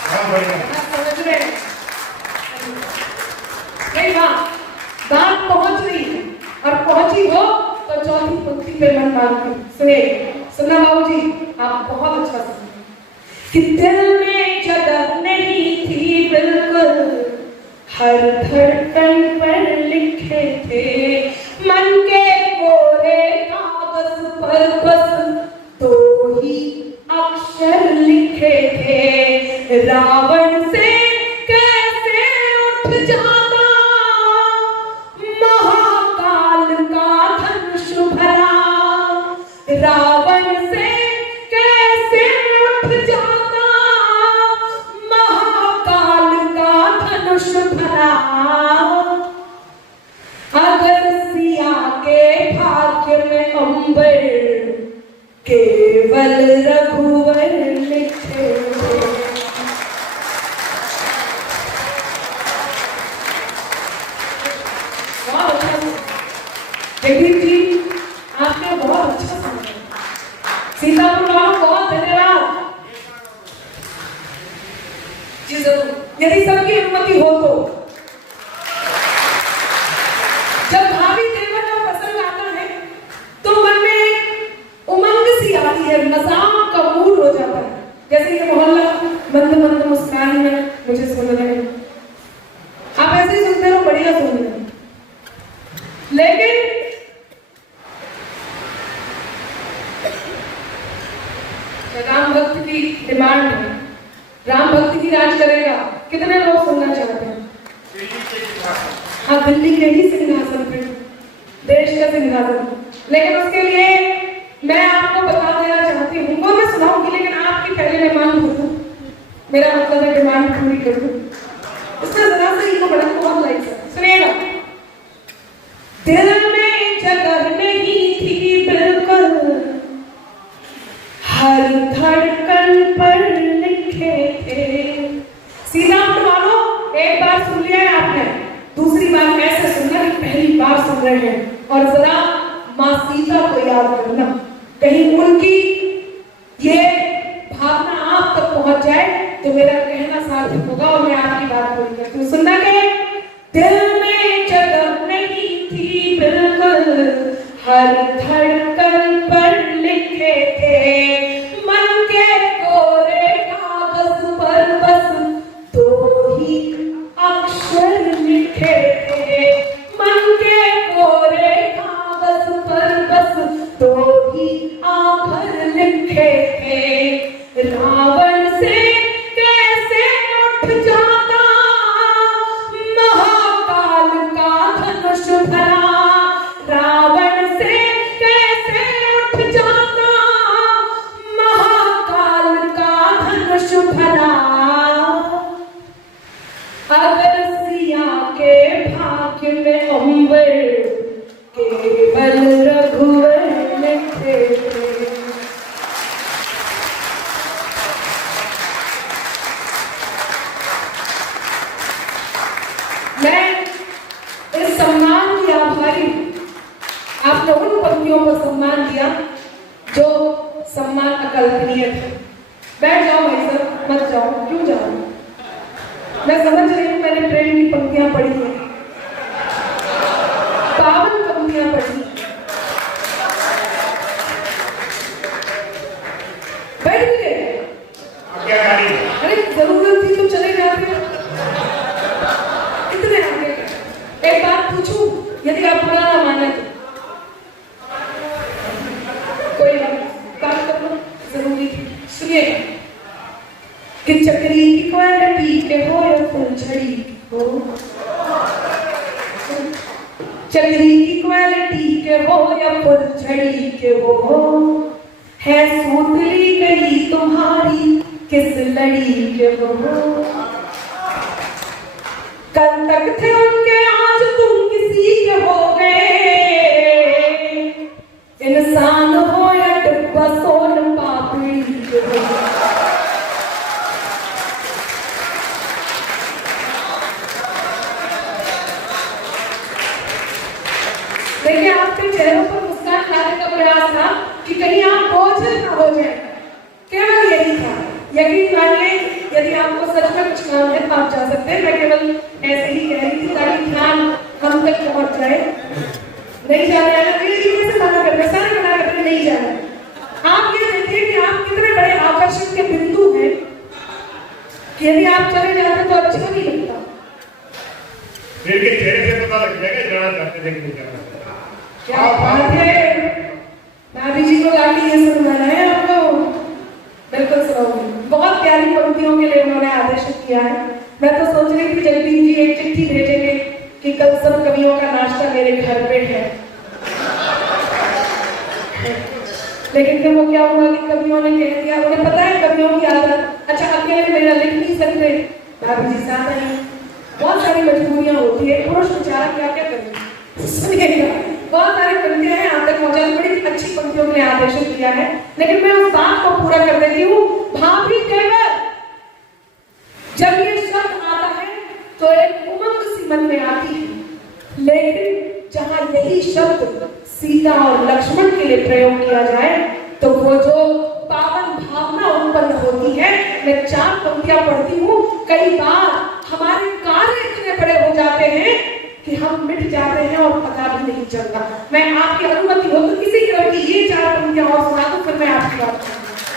समझ रहे? नहीं, बात पहुंच रही है और पहुंची हो तो चौथी पंक्ति पे मन डालती। सुनिए, सुनना बाबूजी, आप बहुत अच्छा सुनिए। कि दिल में जगह नहीं थी बिल्कुल, हर धड़कन पर लिखे थे, मन के कोरे कागज पर बस 2 ही अक्षर लिखे थे। रावण से कैसे उठ जाता महाकाल का धनुष भरा, रावण से कैसे उठ जाता महाकाल का धनुष भरा, अगर सिया के भाग्य में अंबर केवल रघुवर लिखे। जगदीप जी, आपने बहुत अच्छा समझा। सीतापुर वालों बहुत धन्यवाद जी। जरूर, यदि सबकी अनुमति हो तो जब भाभी देवर का प्रसंग आता है तो मन में एक उमंग सी आती है, मजाक का मूड हो जाता है। जैसे ये सुनना चाहते हैं? हाँ, दिल्ली के ही सिंहासन पे, देश का सिंहासन। लेकिन उसके लिए मैं आपको बता देना चाहती हूँ, वो मैं सुनाऊंगी, लेकिन आपकी पहले मैं मान लूँ, मेरा मतलब है डिमांड पूरी कर दूँ। इसमें जरा सा इनको बड़ा बहुत लाइक सुनिएगा। दिल में जगह नहीं थी बिल्कुल, हर धड़कन पर लिखे थे। सीधा मानो, एक बार सुन लिया है आपने, दूसरी बार ऐसे सुनना कि पहली बार सुन रहे हैं, और जरा माँ सीता को याद करना, कहीं उनकी ये भावना आप तक पहुंच जाए तो मेरा कहना सार्थक होगा और मैं आपकी बात पूरी करती हूँ। सुनना के दिल में जगह नहीं थी बिल्कुल, हर धड़कन पर लिखे थे, मन के कोरे कागज पर बस दो ही अक्षर लिखे थे, मन के कोरे कागज पर बस दो ही अक्षर लिखे थे। रावण से कैसे उठ जाता महाकाल का धनुष भला, रावण से कैसे उठ जाता महाकाल का धनुष भला, अगर सिया के भाग्य में अंबर केवल रघुवर लिखे थे। मैं इस सम्मान की आभारी हूं, आपने उन पंक्तियों पर सम्मान दिया जो सम्मान अकल्पनीय थे। बैठ जाओ भाई साहब, मत जाओ, क्यों जाओ? मैं समझ रही हूँ, मैंने प्रेम की पंक्तियां पढ़ी हैं, पावन पंक्तियां पढ़ी। बैठ गए? अरे जरूरत थी तो चले जाते, इतने आगे। एक बात पूछूं, यदि आप बुरा ना माने तो कोई काम करना जरूरी थी। सुनिए कि चक्री की क्वालिटी के हो या फुलझड़ी हो, चक्री की क्वालिटी के हो या फुलझड़ी के हो, है सूतली गई तुम्हारी किस लड़ी के हो। कल तक थे उनके, आज तुम किसी के हो गए, इंसान हो या डिब्बा सोन पापड़ी के हो। देखिए, आपके चेहरों पर मुस्कान लाने का प्रयास था कि कहीं आप बोझ ना हो जाए, केवल यही था। यकीन मानिए, यदि आपको सच में कुछ काम है तो आप जा सकते हैं, मैं केवल ऐसे ही कह रही थी ताकि ध्यान हम तक पहुंच जाए। नहीं जाना है, कैसे मना कर रहे, सारे मना कर रहे, नहीं जाना। आप ये देखिए कि आप कितने बड़े आकर्षण के बिंदु हैं कि यदि आप चले जाते तो अच्छा नहीं लगता। फिर के चेहरे से पता लग जाएगा जाना चाहते थे कि नहीं जाना। क्या बात है, भाभी जी को लाके ये सुनाना है आपको, बिल्कुल सुनाऊंगी। बहुत प्यारी पंक्तियों के लिए उन्होंने आदेशित किया है। मैं तो सोच रही थी जगदीप जी एक चिट्ठी भेजेंगे कि कल सब कवियों का नाश्ता मेरे घर पे है, लेकिन फिर वो क्या हुआ कि कवियों ने कह दिया, उन्हें पता है कवियों की आदत, अच्छा अकेले मेरा लिख नहीं सकते, भाभी जी साथ आई, बहुत सारी मजबूरियां होती है, पुरुष बेचारा क्या क्या करें। सुनिएगा, बहुत सारी पंक्तियां हैं, आप तक पहुंचा, बड़ी अच्छी पंक्तियों के लिए आदेशित किया है, लेकिन मैं उस बात को पूरा कर देती हूँ। भाभी केवल जब ये शब्द आता है तो एक उमंग सी मन में आती है, लेकिन जहां यही शब्द सीता और लक्ष्मण के लिए प्रयोग किया जाए तो वो जो पावन भावना उत्पन्न होती है। मैं 4 पंक्तियां पढ़ती हूँ, कई बार हमारे कार्य इतने बड़े हो जाते हैं कि हम मिट जाते हैं और पता भी नहीं चलता। मैं आपकी अनुमति हो तो किसी तरह की ये 4 पंक्तियां और सुना दूं, फिर मैं आपकी बात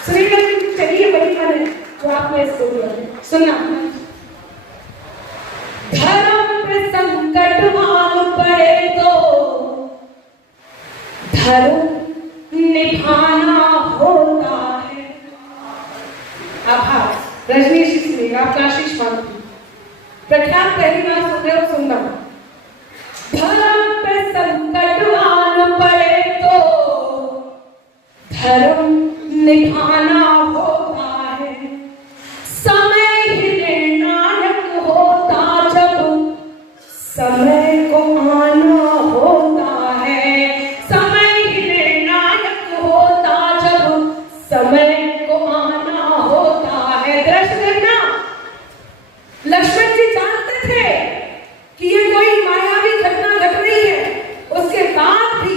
सुनिएगा। चलिए वही मैंने जो आपने इसको सुना। धर्म पे संकट मान पड़े तो धर्म निभाना होता है। आभार। रजनीश, इसलिए आपका आशीष मांगती। प्रख्यात पहली बार सुन रहे हो, सुनना। धर्म पे संकट आन पड़े तो धर्म निभाना होता है, समय ही निर्णायक होता जब समय को आना होता है, समय ही निर्णायक होता जब समय को आना होता है। दृश्य देखना, लक्ष्मण जी जानते थे कि ये कोई मायावी घटना घट रही है, उसके बाद भी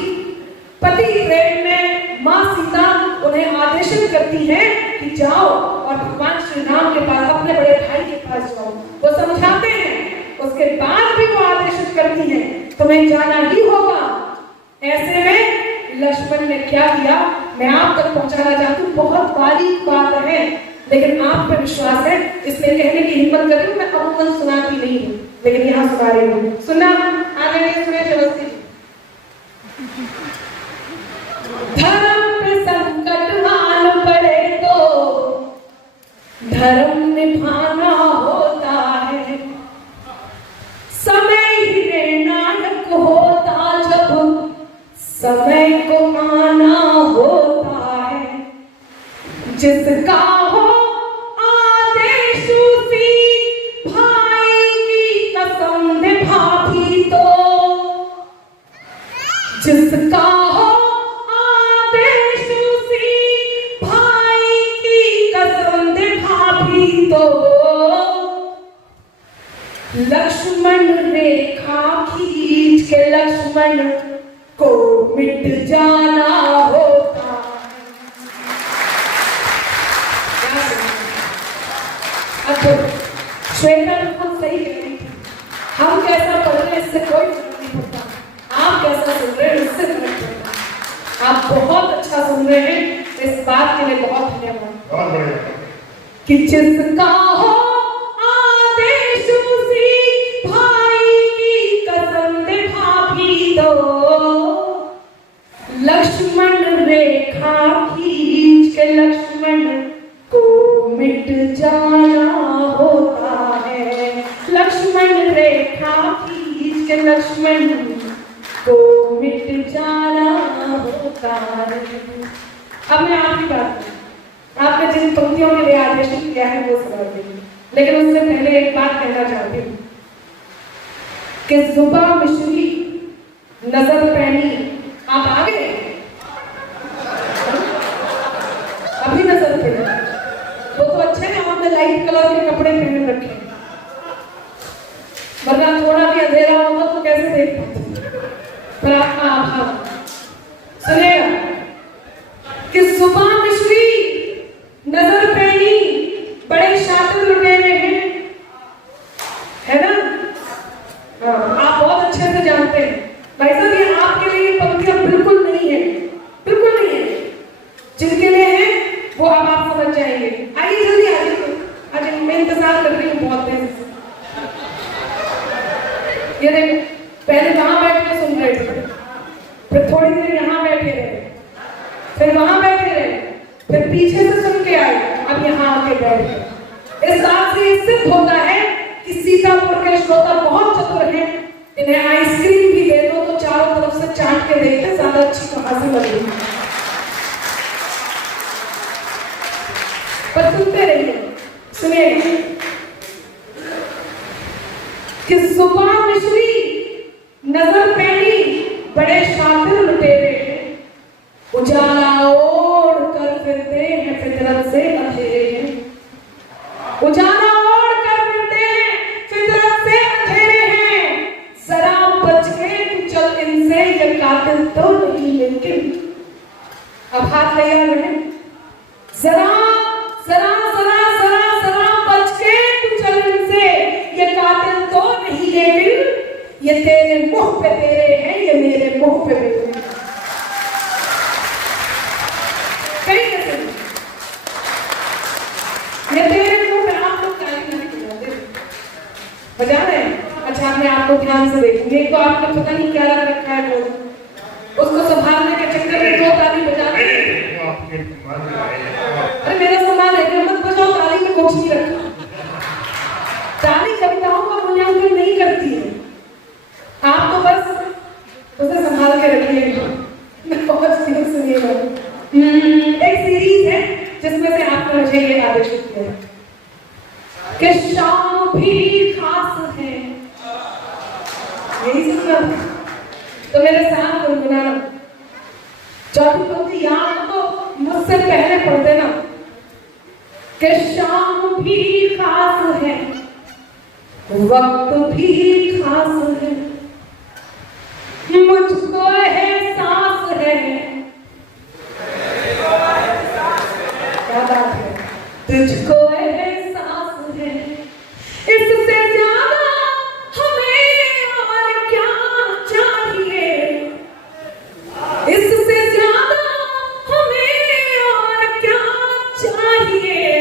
पति प्रेम में मां सीता उन्हें आदेशित करती है कि जाओ और भगवान श्री राम के पास, अपने बड़े भाई के पास जाओ। वो समझाते हैं, उसके बाद भी वो आदेशित करती है तुम्हें जाना ही होगा। ऐसे में लक्ष्मण ने क्या किया, मैं आप तक पहुंचाना चाहती हूँ, बहुत बारीक बात है लेकिन आप पर विश्वास है इसलिए कहने की हिम्मत कर रही हूँ। मैं अमूमन सुनाती नहीं हूँ लेकिन यहाँ सुना रही हूँ। सुना आगे सुने अवस्थी। धर्म पे संकट आन पड़े तो धर्म निभाना होता है, समय ही निर्णायक होता जब समय को आना होता है। जिसका हो आदेश उसी भाई की कसम निभाती तो, जिसका हो आदेश उसी भाई की कसम निभाती तो, लक्ष्मण रेखा खींच के लक्ष्मण को मिट जाना होता। अब श्वेता बिल्कुल सही कह रही थी, हम कैसा पढ़ रहे हैं इससे कोई फर्क नहीं पड़ता, आप कैसा सुन रहे हैं इससे फर्क पड़ता। आप बहुत अच्छा सुन रहे हैं, इस बात के लिए बहुत धन्यवाद। कि जिसका हो आदेश उसी भाई की कसम निभाती तो, लक्ष्मण रेखा खींच के लक्ष्मण को मिट जाना होता है, लक्ष्मण रेखा खींच के लक्ष्मण को मिट जाना होता है। अब मैं आपकी बात करूं, आपने जिन पंक्तियों के लिए आदेशित किया है वो समझ लीजिए, लेकिन उससे पहले एक बात कहना चाहती हूँ कि जुबा मिश्री नजर पैनी, आप आ गए अभी नजर पैनी, वो तो अच्छे हैं आपने लाइट कलर के कपड़े पहन रखे, वरना थोड़ा भी अंधेरा होगा तो कैसे देख पाते। पर आपका आभार सुनेगा कि जुबा मिश्री नजर पैनी बड़े शातिर लुटेरे हैं, है ना? आप बहुत अच्छे से जानते हैं भाई साहब, ये आपके लिए पंक्तियां बिल्कुल नहीं है, बिल्कुल नहीं है। जिनके लिए है वो अब आप समझ जाएंगे। आइए जल्दी आइए, आज मैं इंतजार कर रही हूँ बहुत देर से। ये देखो, पहले वहां बैठ के सुन रहे थे, फिर थोड़ी देर यहाँ बैठे रहे, फिर वहां बैठे रहे, फिर पीछे से सुन के आए, अब यहाँ आके बैठ गए। इस बात से सिद्ध होता है कि सीतापुर के श्रोता बहुत चतुर हैं, इन्हें आइसक्रीम भी दे दो तो चारों तरफ से चाट के देखते ज्यादा अच्छी कहां से लगेगी। पर सुनते रहिए, सुनिए कि जुबा मिश्री नजर पैनी बड़े शातिर लुटेरे हैं, उजाला ओढ़ कर फिरते हैं फितरत से अंधेरे हैं, उजाला ओढ़ कर फिरते हैं फितरत से अंधेरे हैं, जरा बच के तू चल इनसे, ये कातिल तो नहीं लेकिन। अब हाथ तैयार रहे, जरा जरा जरा जरा जरा बच के तू चल इनसे, ये कातिल तो नहीं लेकिन, ये तेरे मुंह पे तेरे हैं, ये मेरे मुंह पे मेरे हैं। कहीं कैसे ये तेरे मुंह पे, आप लोग ताली नहीं बजा रहे हैं। अच्छा मैं आपको ध्यान से देखूंगी, एक तो आपने पता नहीं क्या लग रखा है, वो उसको संभालने के चक्कर में 2 ताली बजाते हैं। अरे मेरा सामान है, मत बजाओ, ताली में कुछ नहीं रखा। ताली कविताओं का मूल्य यही सुनना तो मेरे साथ गुनगुनाना। चौथी पंक्ति याद तो मुझसे पहले पढ़ देना कि शाम भी खास है, वक्त भी खास है, मुझको एहसास है, क्या बात है, तुझको एहसास है, इससे ज्यादा हमें और क्या चाहिए, इससे ज्यादा हमें और क्या चाहिए।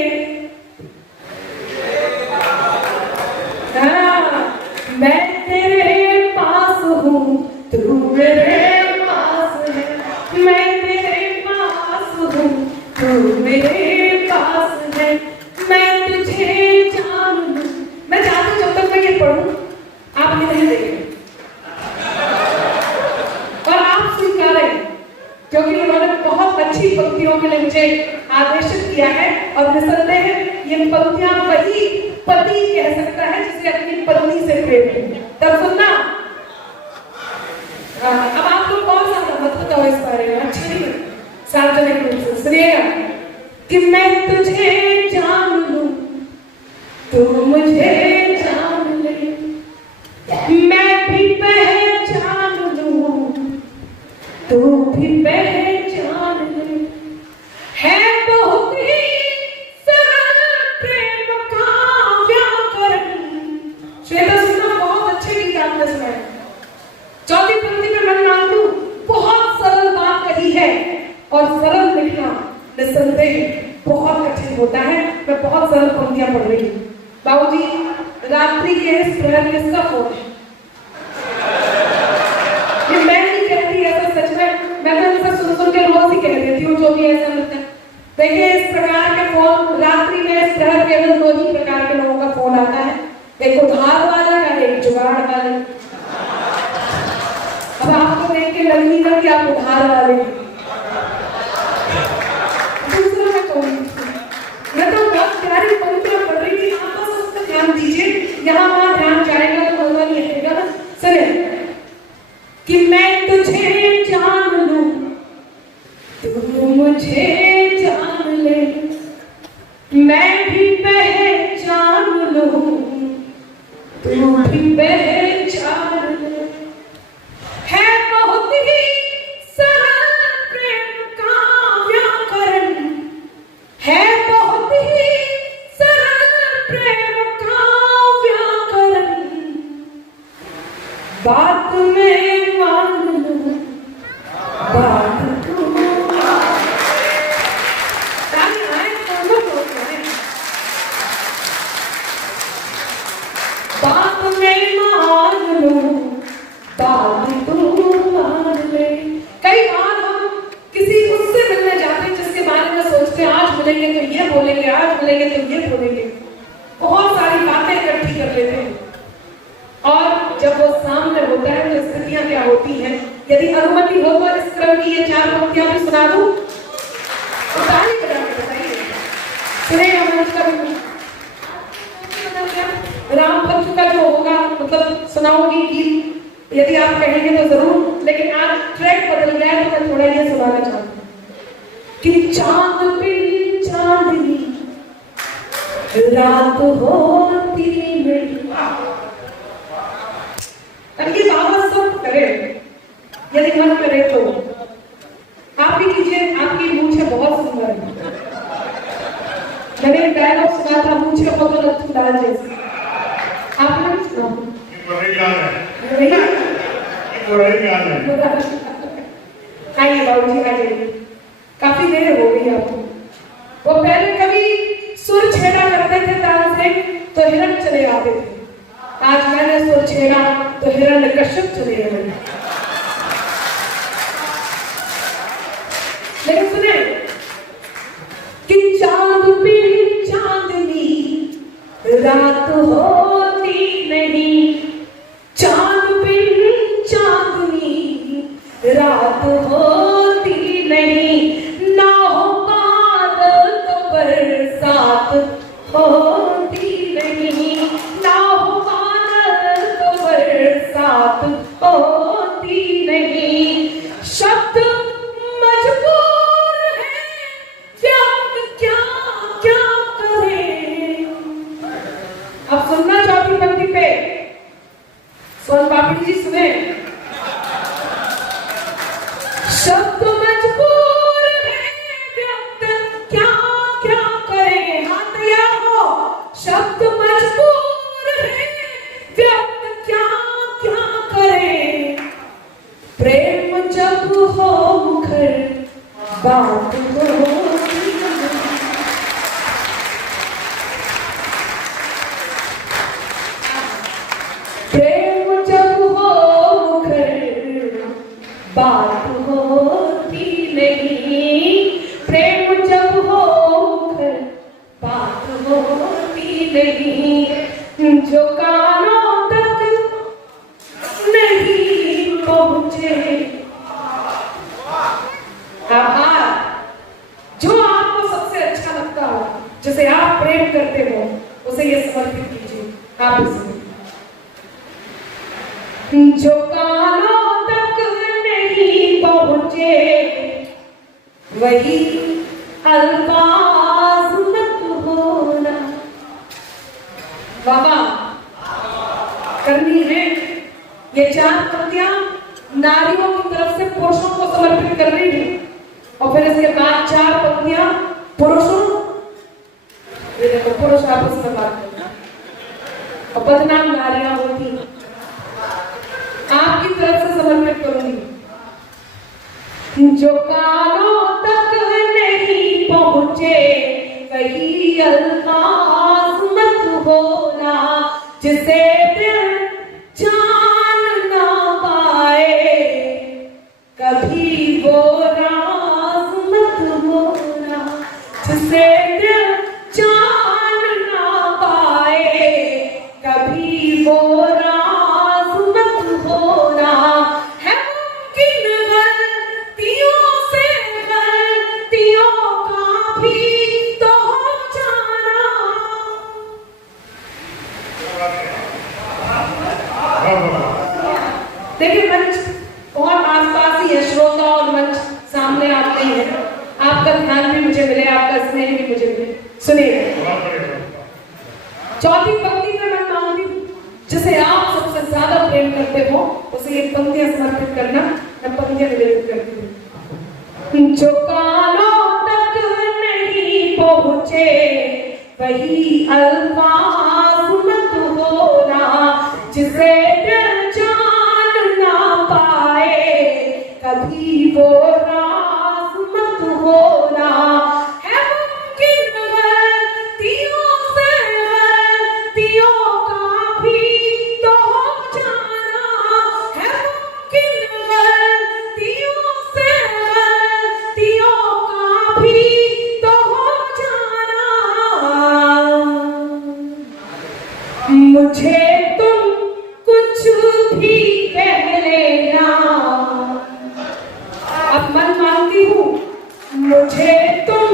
हाँ, मैं तेरे पास हूँ, तू मेरे पास है, मैं तेरे पास हूँ, तू मेरे पास है, मैं तुझे जान लूं। मैं चाहती हूँ जब तक मैं ये पढ़ूं आप ये नहीं देखें और आप स्वीकारें, क्योंकि उन्होंने बहुत अच्छी पंक्तियों के लिए मुझे आदेशित किया है और निसंदेह ये पंक्तियां वही पति कह सकता है जिसे अपनी पत्नी से प्रेम है। तब सुनना, अब आप लोग कौन सा मत बताओ इस बारे में, अच्छी सार्वजनिक रूप से सुनिएगा कि मैं तुझे जान लूं, तू मुझे जान ले, मैं भी पहचान लूं, तू भी पहचान ले, है बहुत ही सरल प्रेम का व्याकरण। श्वेता सुनना, बहुत अच्छे गीत आपने सुनाए। चौथी पंक्ति में मैं मान लूं बहुत सरल बात कही है और सरल लिखना निसंदेह बहुत कठिन होता है। मैं बहुत सरल पंक्तियां पढ़ रही हूँ। बाबूजी, रात्रि के इस प्रहर किसका फोन है? ये मैं नहीं कहती ऐसा, सच में मैं तो ऐसा सुन के रोज ही कह देती हूँ जो भी ऐसा लगता है। देखिए, इस प्रकार के फोन रात्रि में इस प्रहर केवल दो ही प्रकार के लोगों का फोन आता है, एक उधार वाले का, एक जुगाड़ वाले। अब आपको देख के लग नहीं रहा कि आप उधार वाले हैं। दूसरा मैं कहूँगी, मैं तो बहुत प्यारी पंक्तियां पढ़ रही थी, आप बस उस पर ध्यान दीजिए, यहाँ वहाँ ध्यान जाएगा तो मजा नहीं आएगा ना। सुनिए कि मैं तुझे जान लूं, तू मुझे जान ले, मैं भी पहचान लूं, तू भी पहचान ले, है बहुत ही सरल प्रेम का व्याकरण, है बहुत ही सरल प्रेम का व्याकरण, बात में मान लूं, बात तू बात में मान लूं, बात तू मान ले। कई बार हम किसी उससे मिलने जाते हैं जिसके बारे में सोचते हैं आज मिलेंगे तो ये बोलेंगे, आज मिलेंगे तो ये बोलेंगे, बहुत सारी बातें इकट्ठी कर लेते हैं और जब वो सामने होता है तो स्थितियां क्या होती हैं। यदि अनुमति हो तो इस क्रम की ये 4 पंक्तियां भी सुना दूं, तो ताली बजा के बताइए। सुनेगा मैं उसका भी राम भक्त का जो होगा, मतलब सुनाऊंगी गीत, यदि आप कहेंगे तो जरूर, लेकिन आज ट्रैक बदल गया है तो मैं थोड़ा ये सुनाना चाहती हूँ कि चांद पे चांदनी रात होती मेरी। अब ये बाबा सब करे, यदि मन करे तो आप भी कीजिए। आपकी मूंछें बहुत सुंदर है। मैंने एक डायलॉग सुना था, मूंछें बहुत लाल जैसी, आपने भी सुना? आइए बाबूजी, आइए, काफी देर हो गई आपको। वो पहले कभी सुर छेड़ा करते थे ताल से तो हिरण चले आते थे, आज मैंने सुर छेड़ा तो हिरण्यकश्यप चले आए। लेकिन सुने कि चांद पे चांदनी रात होती नहीं, चांद पे चांदनी रात होती नहीं, ना हो बादल तो बरसात होती नहीं, ना हो बादल तो बरसात बात होती नहीं। शब्द मजबूर है, व्यक्त क्या क्या करें। अब सुनना चौथी पंक्ति पे, सोन पापड़ी जी सुने। शब्द मजबूर है, व्यक्त क्या क्या करें। हाँ तैयार हो। शब्द मजबूर है, व्यक्त क्या क्या करें। प्रेम जब हो मुखर बात होती नहीं। प्रेम जब हो मुखर बात होती नहीं। प्रेम जब हो मुखर बात होती नहीं। जो कानों तक नहीं पहुंचे। आभार। जो आपको सबसे अच्छा लगता हो, जिसे आप प्रेम करते हो, उसे ये समर्पित कीजिए। आप इसे जो कानों तक नहीं पहुंचे, वही अल्फाज मत होना। बाबा करनी है ये 4 पंक्तियां नारियों की तरफ से पुरुषों को समर्पित करनी है, और फिर इसके बाद 4 पंक्तियां पुरुषों, ये देखो पुरुष आपस में बात करना और बदनाम नारियां होती आपकी तरफ से समर्पित करूंगी। जो कानों तक नहीं पहुंचे, वही अल्फाज मत होना। जिसे दिल जान ना पाए, कभी वो राज मत होना। जिसे दिल जान ना पाए, कभी वो राज मत होना। है मुमकिन गलतियों से गलतियों का भी तो हो जाना। देखिए मंच बहुत आसपास ही है, श्रोता और मंच सामने आते ही है। आपका ध्यान भी मुझे मिले, आपका स्नेह भी मुझे मिले। सुनिए चौथी पंक्ति में मैं मांगती हूँ, जिसे आप सबसे ज्यादा प्रेम करते हो, उसे ये पंक्तियां समर्पित करना। मैं पंक्तियां निवेदित करती हूँ। जो कानों तक नहीं पहुंचे, वही अल्फाज मत होना। जिसे दिल जान ना पाए, कभी वो राज मत होना। है मुमकिन गलतियों से गलतियों का भी तो हो जाना। है मुमकिन गलतियों से गलतियों का भी तो हो जाना। मुझे तुम कुछ भी कह लेना। अब मन मांगती हूँ, मुझे तुम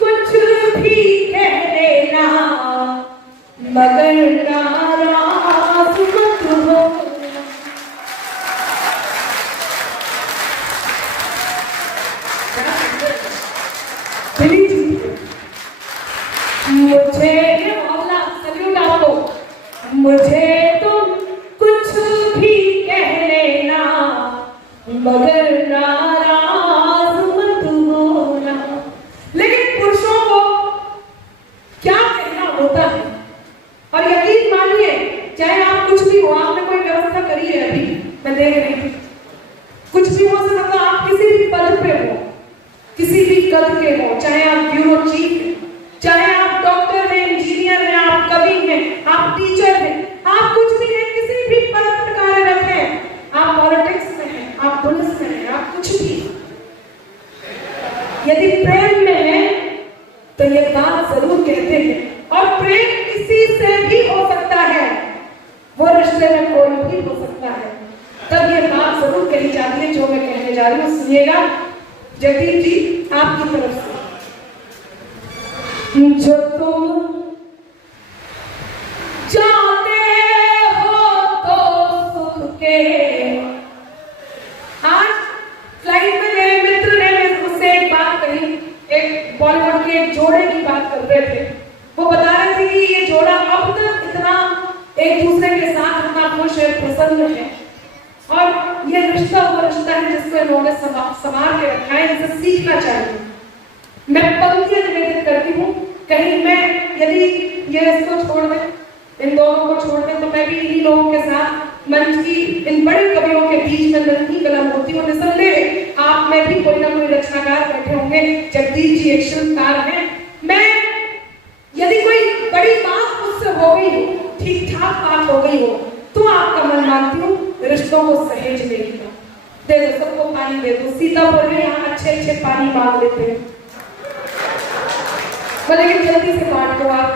कुछ भी कह लेना, मगर नाराज मत हो। मुझे ये मोहल्ला सल्यूट आपको। मुझे तुम कुछ भी कह लेना, मगर नाराज मत होना। लेकिन पुरुषों को क्या कहना होता है, और यकीन मानिए चाहे आप कुछ भी हो, आपने कोई व्यवस्था करी है, अभी मैं देख रही थी, कुछ भी हो सकता, आप किसी भी पद पे हो, किसी भी कद के हो, चाहे आप ब्यूरो चीफ हैं, चाहे आप डॉक्टर हैं, इंजीनियर हैं, आप कवि हैं, आप टीचर हैं, आप कुछ भी हैं, किसी भी पद पर कार्यरत हैं, आप पॉलिटिक्स में हैं, आप पुलिस में हैं, आप कुछ भी, यदि प्रेम में है तो ये बात जरूर कहते हैं। और प्रेम किसी से भी हो सकता है, वो रिश्ते में कोई भी हो सकता है, तब ये बात जरूर कही जाती है जो मैं कहने जा रही हूँ। सुनिएगा जगदीप जी आपकी तरफ से। जो तुम चाहते हो तो सुख के प्रसन्न है और ये रिश्ता वो रिश्ता है जिसको इन्होंने संभाल के रखा है, इनसे सीखना चाहिए। मैं पंक्तियां निवेदित करती हूँ, कहीं मैं यदि ये इसको छोड़ दें, इन दोनों को छोड़ दें, तो मैं भी इन्हीं लोगों के साथ मंच की इन बड़े कवियों के बीच में नन्ही कलम होती हूँ। निसंदेह आप में भी कोई ना कोई रचनाकार बैठे होंगे, जगदीश जी एक शिल्पकार हैं। मैं यदि कोई बड़ी बात मुझसे हो गई हो, ठीक ठाक बात हो गई हो, तो आपका मन मानती हूँ रिश्तों को सहेज लेगी। दे दो सबको पानी दे दो। सीतापुर में यहाँ अच्छे अच्छे पानी मांग लेते हैं, लेकिन जल्दी से काट दो आप।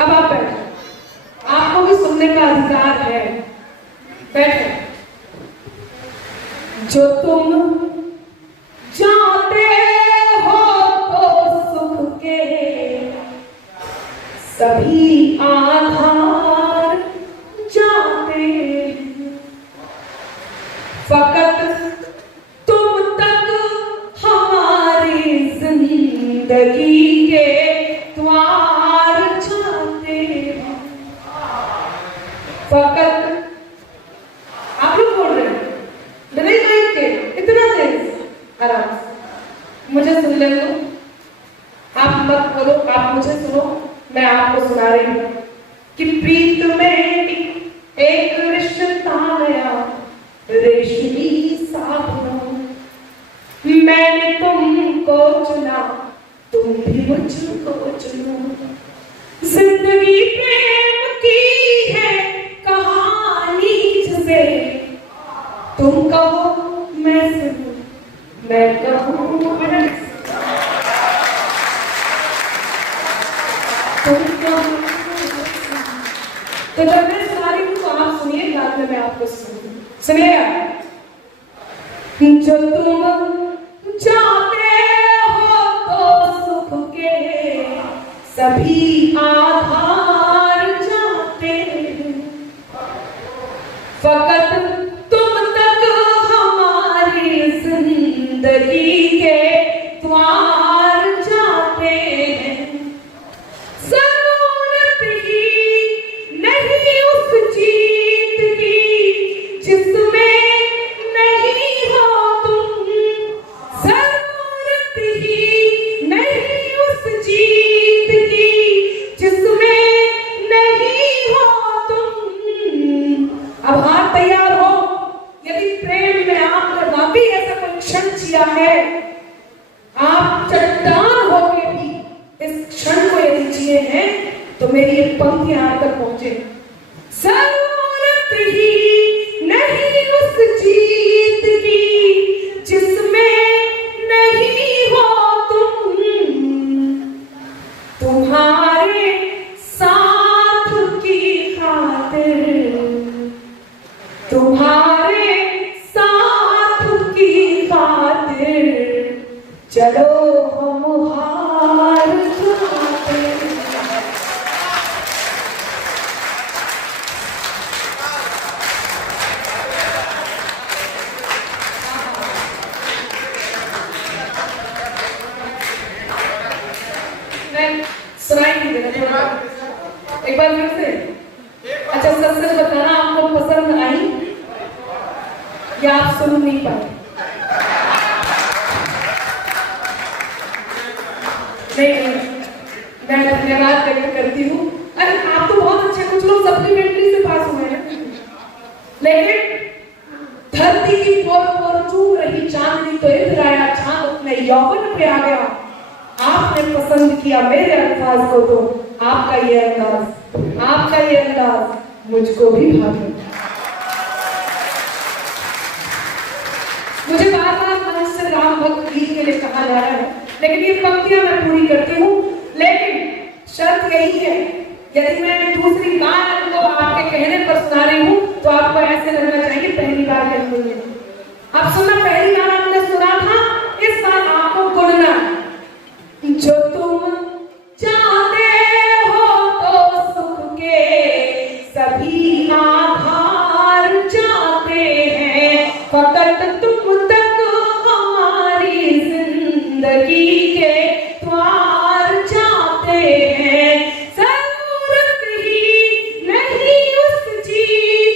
अब आप बैठो, आपको भी सुनने का अधिकार है, बैठो। जो तुम जाते हो तो सुख के सभी आधार जाते हैं, फकत तुम तक हमारी जिंदगी के द्वार जाते हैं। फकत आप लोग बोल रहे हैं नहीं नहीं के इतना तेज, आराम से मुझे सुन ले लो। आप मत बोलो, आप मुझे सुनो, मैं आपको सुना रही हूँ कि प्रीत में एक रिश्ता नया रेशमी साबुन, मैंने तुमको चुना, तुम भी मुझको चुनो। जिंदगी प्रेम की है कहानी जिसे तुम कहो मैं सुनूं, मैं कहूँ तो जब मैं सुना रही हूँ तो आप सुनिए, बाद में मैं आपको सुनिएगा। जो तुम जाते हो तो सुख के सभी आधार जाते हैं, फकत तुम तक हमारी जिंदगी के द्वार जाते हैं। जरूरत ही नहीं उस जीत की जिसमें नहीं हो तुम, जरूरत ही नहीं उस जीत की जिसमें नहीं हो तुम। अब हाथ तैयार हो, यदि प्रेम में आपने वाकई ऐसा कोई क्षण जिया है, आप चट्टान होके भी इस क्षण को यदि जिए हैं, तो मेरी एक पंक्ति यहाँ तक पहुंचे। जरूरत ही नहीं उस जीत की जिसमें नहीं हो तुम, तुम्हारे साथ की खातिर, तुम्हारे साथ की खातिर चलो हम हार जाते हैं। मैं सुनाई नहीं दे रहा, एक बार फिर से। अच्छा सच सच बताना, आपको पसंद आई या आप सुन नहीं पाए? नहीं, मैं धन्यवाद व्यक्त करती हूँ। अरे आप तो बहुत अच्छे, कुछ लोग सप्लीमेंट्री से पास हुए हैं, लेकिन धरती की पोर पोर चूम रही चांदनी तो इधर आया चांद अपने यौवन पे आ गया। आपने पसंद किया मेरे अल्फाज को, तो आपका ये अंदाज, आपका ये अंदाज मुझको भी भाभी। मुझे बार बार मंच से राम भक्त गीत के लिए कहा जा रहा है, लेकिन ये पंक्तियां मैं पूरी करती हूँ। लेकिन शर्त यही है, यदि मैं दूसरी बार उनको आपके कहने पर सुना रही हूँ, तो आपको ऐसे लगना चाहिए पहली बार कह रही है। आप सुनना, पहली बार आपने सुना था, इस बार आपको गुनना। जो तुम चाहते हो तो सुख के सभी आधार जाते हैं, फकत तुम तक हमारी जिंदगी के द्वार जाते हैं। जरूरत ही नहीं उस जीत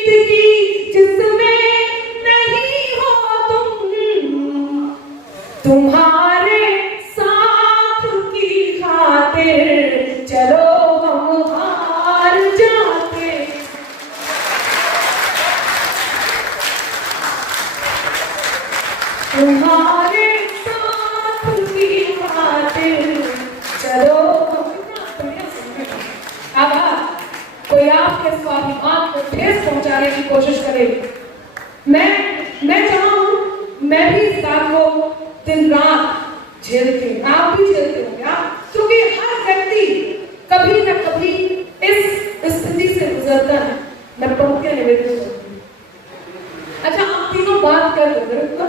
ठेस पहुंचाने की कोशिश करें। मैं जहां हूं, मैं भी इस बात को दिन रात झेलती हूँ, आप भी झेलते होंगे आप, क्योंकि हर व्यक्ति कभी न कभी इस स्थिति से गुजरता है। मैं पंक्तियां निवेदित करती हूँ। अच्छा, आप तीनों बात कर रहे हो,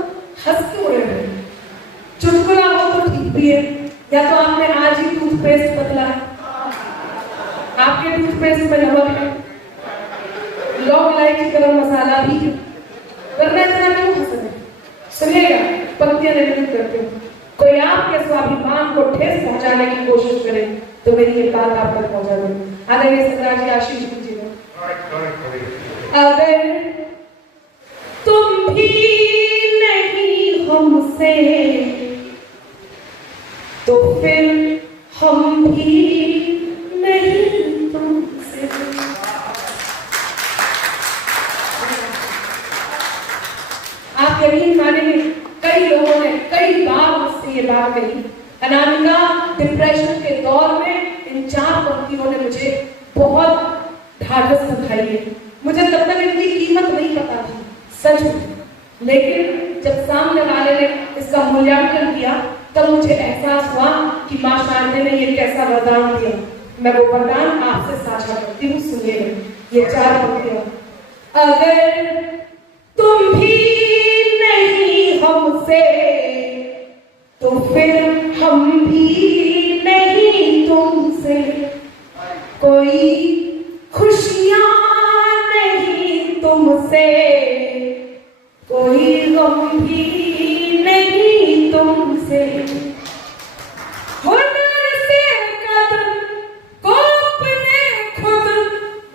हंस क्यों रहे हैं? चुटकुला हो तो ठीक भी है, या तो आपने आज ही टूथपेस्ट बदला है, आपके टूथपेस्ट में नमक है, लौंग इलायची गरम मसाला भी है, वरना इतना क्यों हंस रहे? सुनिएगा, पंक्तियां निवेदित करती हूँ। कोई आपके स्वाभिमान को ठेस पहुंचाने की कोशिश करे तो मेरी ये बात आप तक पहुंचा दे। आदरणीय सरदार जी, आशीष दीजिएगा। अगर तुम भी नहीं हमसे तो फिर हम भी नहीं तुमसे। आप यकीन मानेंगे, कई लोगों ने कई बार मुझसे ये बात कही। अनामिका, डिप्रेशन के दौर में इन 4 पंक्तियों ने मुझे बहुत ढाढ़स दिखाई है। मुझे तब तक इनकी कीमत नहीं पता थी, सच में, लेकिन जब सामने वाले ने इसका मूल्यांकन किया तब मुझे एहसास हुआ कि मां शारदे ने ये कैसा वरदान दिया। मैं वो वरदान आपसे साझा करती हूँ, सुनिएगा ये 4 पंक्तियां। अगर तुम भी नहीं हमसे तो फिर हम भी नहीं तुमसे, कोई खुशियां नहीं तुमसे, कोई गम भी नहीं तुमसे। हुनर से कदम को अपने खुद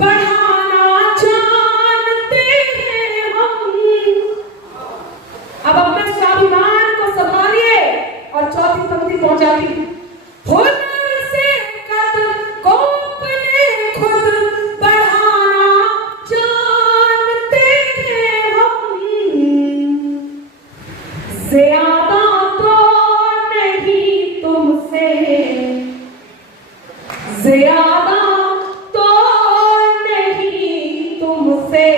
बढ़ाना जानते हैं हम। अब अपने स्वाभिमान को संभालिए और 4थी पंक्ति पहुंचाती हूं। हुनर से कदम को अपने खुद बढ़ाना जानते हैं हम, ज्यादा तो नहीं तुमसे, ज्यादा तो नहीं तुमसे,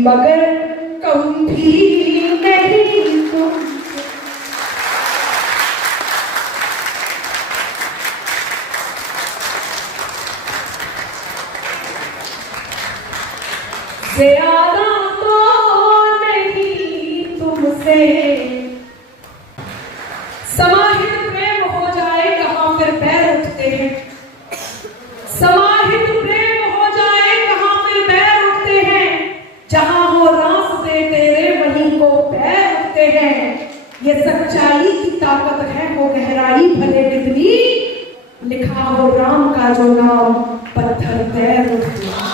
मगर कम भी नहीं तुमसे। ज्यादा तो नहीं तुमसे। समाहित प्रेम हो जाए कहां फिर पैर उठते हैं, समाहित प्रेम हो जाए कहां फिर पैर उठते हैं, जहां हो रास्ते तेरे वहीं को पैर उठते हैं। ये सच्चाई की ताकत है, वो गहराई भले कितनी, लिखा हो राम का जो नाम पत्थर पैर उठते हैं।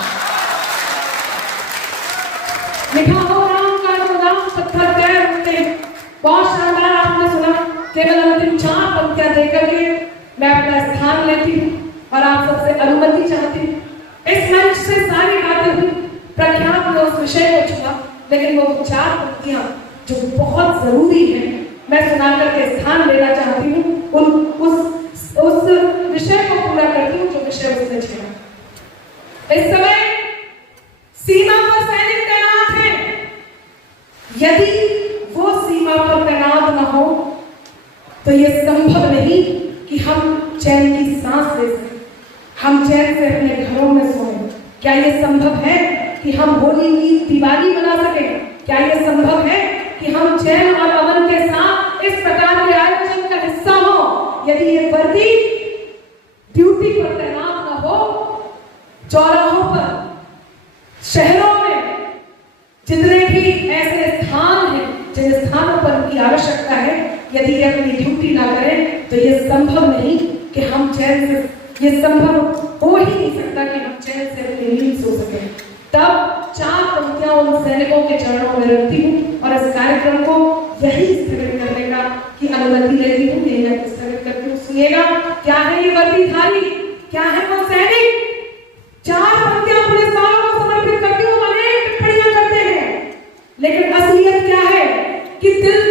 लिखा हो राम का जो नाम पत्थर पैर उठते हैं। बहुत शानदार आपने सुना। केवल अंतिम 4 पंक्तियां देकर के मैं अपना स्थान लेती हूँ और आप सबसे अनुमति चाहती हूँ। इस मंच से सारी बातें हुई, प्रख्यात ने उस विषय को छुआ, लेकिन वो 4 पंक्तियां जो बहुत जरूरी है मैं सुना करके स्थान लेना चाहती हूँ। उस विषय को पूरा करती हूँ जो विषय उसने छेड़ा। इस समय सीमा पर सैनिक तैनात हैं। यदि वो सीमा पर तैनात न हो तो यह संभव नहीं कि हम चैन की सांस ले सकें, हम चैन से अपने घरों में सोएं। क्या यह संभव है कि हम होली की दिवाली मना सकें? क्या यह संभव है कि हम चैन और अमन के साथ इस प्रकार के आयोजन का हिस्सा हो? यदि ये वर्दी ड्यूटी पर तैनात न हो, चौराहों पर, शहरों में जितने भी ऐसे स्थान हैं जिन स्थानों पर उनकी आवश्यकता है, यदि ये अपनी ड्यूटी ना करें तो ये संभव नहीं कि हम चैन से, ये संभव हो ही नहीं सकता कि हम चैन से अपनी नींद सो सकें। तब 4 पंक्तियां उन सैनिकों के चरणों में रखती हूँ और इस कार्यक्रम को यही स्थगित करने का की अनुमति लेती हूँ, यही स्थगित करती हूँ। सुनिएगा, क्या है ये वर्दीधारी, क्या है वो सैनिक? 4 पंक्तियां पुलिस वालों को समर्पित करती हूँ, अनेक टिप्पणियां करते हैं, लेकिन असलियत क्या है कि दिल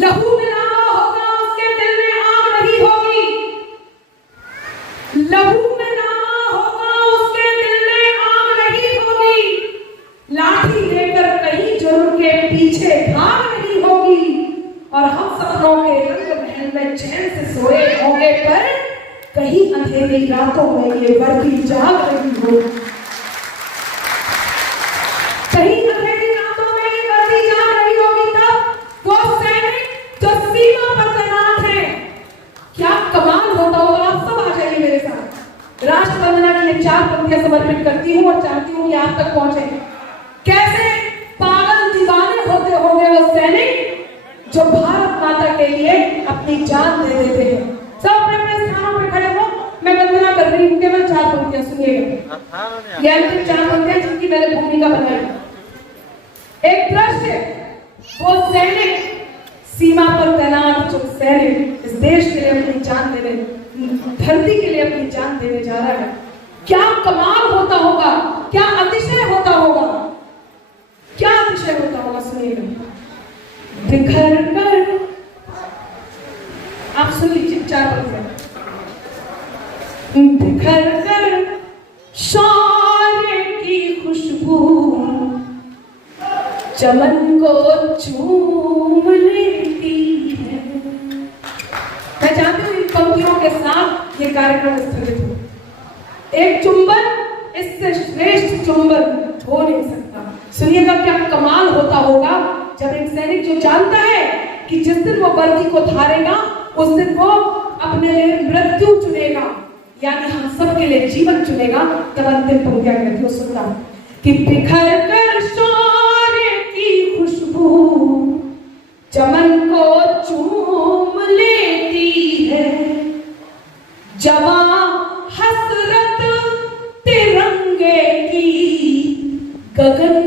लहू में लावा होगा, उसके दिल में आग नहीं होगी। लहू में लावा होगा, उसके दिल में अंधेरी रातों में ये वर्दी जाग रही हो, कहीं अंधेरी रातों में ये वर्दी जाग रही होगी, तब वो सैनिक जो सीमा पर तैनात है, क्या कमाल होता होगा। आप सब आ जाइए मेरे साथ। राष्ट्र वंदना की ये 4 पंक्तियां समर्पित करती हूँ और चाहती हूँ कि आप तक पहुंचे। कैसे पागल दीवाने होते होंगे वो सैनिक जो भारत माता के लिए अपनी जान दे देते हैं। सब अपने अपने स्थानों पर खड़े हो, मैं वंदना कर रही हूँ। केवल 4 पंक्तियां सुनिएगा, ये अंतिम 4 पंक्तियां जिनकी मैंने भूमिका बनाई। एक दृश्य, वो सैनिक सीमा पर तैनात, जो सैनिक इस देश के लिए अपनी जान देने, धरती के लिए अपनी जान देने जा रहा है। क्या कमाल होता होगा, क्या अतिशय होता होगा, क्या अतिशय होता होगा। सुनिएगा, बिखर कर, आप सुन लीजिए 4 पंक्तियां। बिखर कर शौर्य की खुशबू चमन को चूम लेती है। मैं चाहती हूँ इन पंक्तियों के साथ ये कार्यक्रम स्थगित हो। एक चुंबन, इससे श्रेष्ठ चुंबन हो नहीं सकता। सुनिएगा, क्या कमाल होता होगा जब एक सैनिक जो जानता है कि जिस दिन वो वर्दी को धारेगा उस दिन वो अपने लिए मृत्यु चुनेगा, यानी हम सब के लिए जीवन चुनेगा। तब अंतिम पंक्तियां कहती हो, सुनता कि बिखर कर शौर्य की खुशबू चमन को चूम लेती है, जवां हसरत तिरंगे की गगन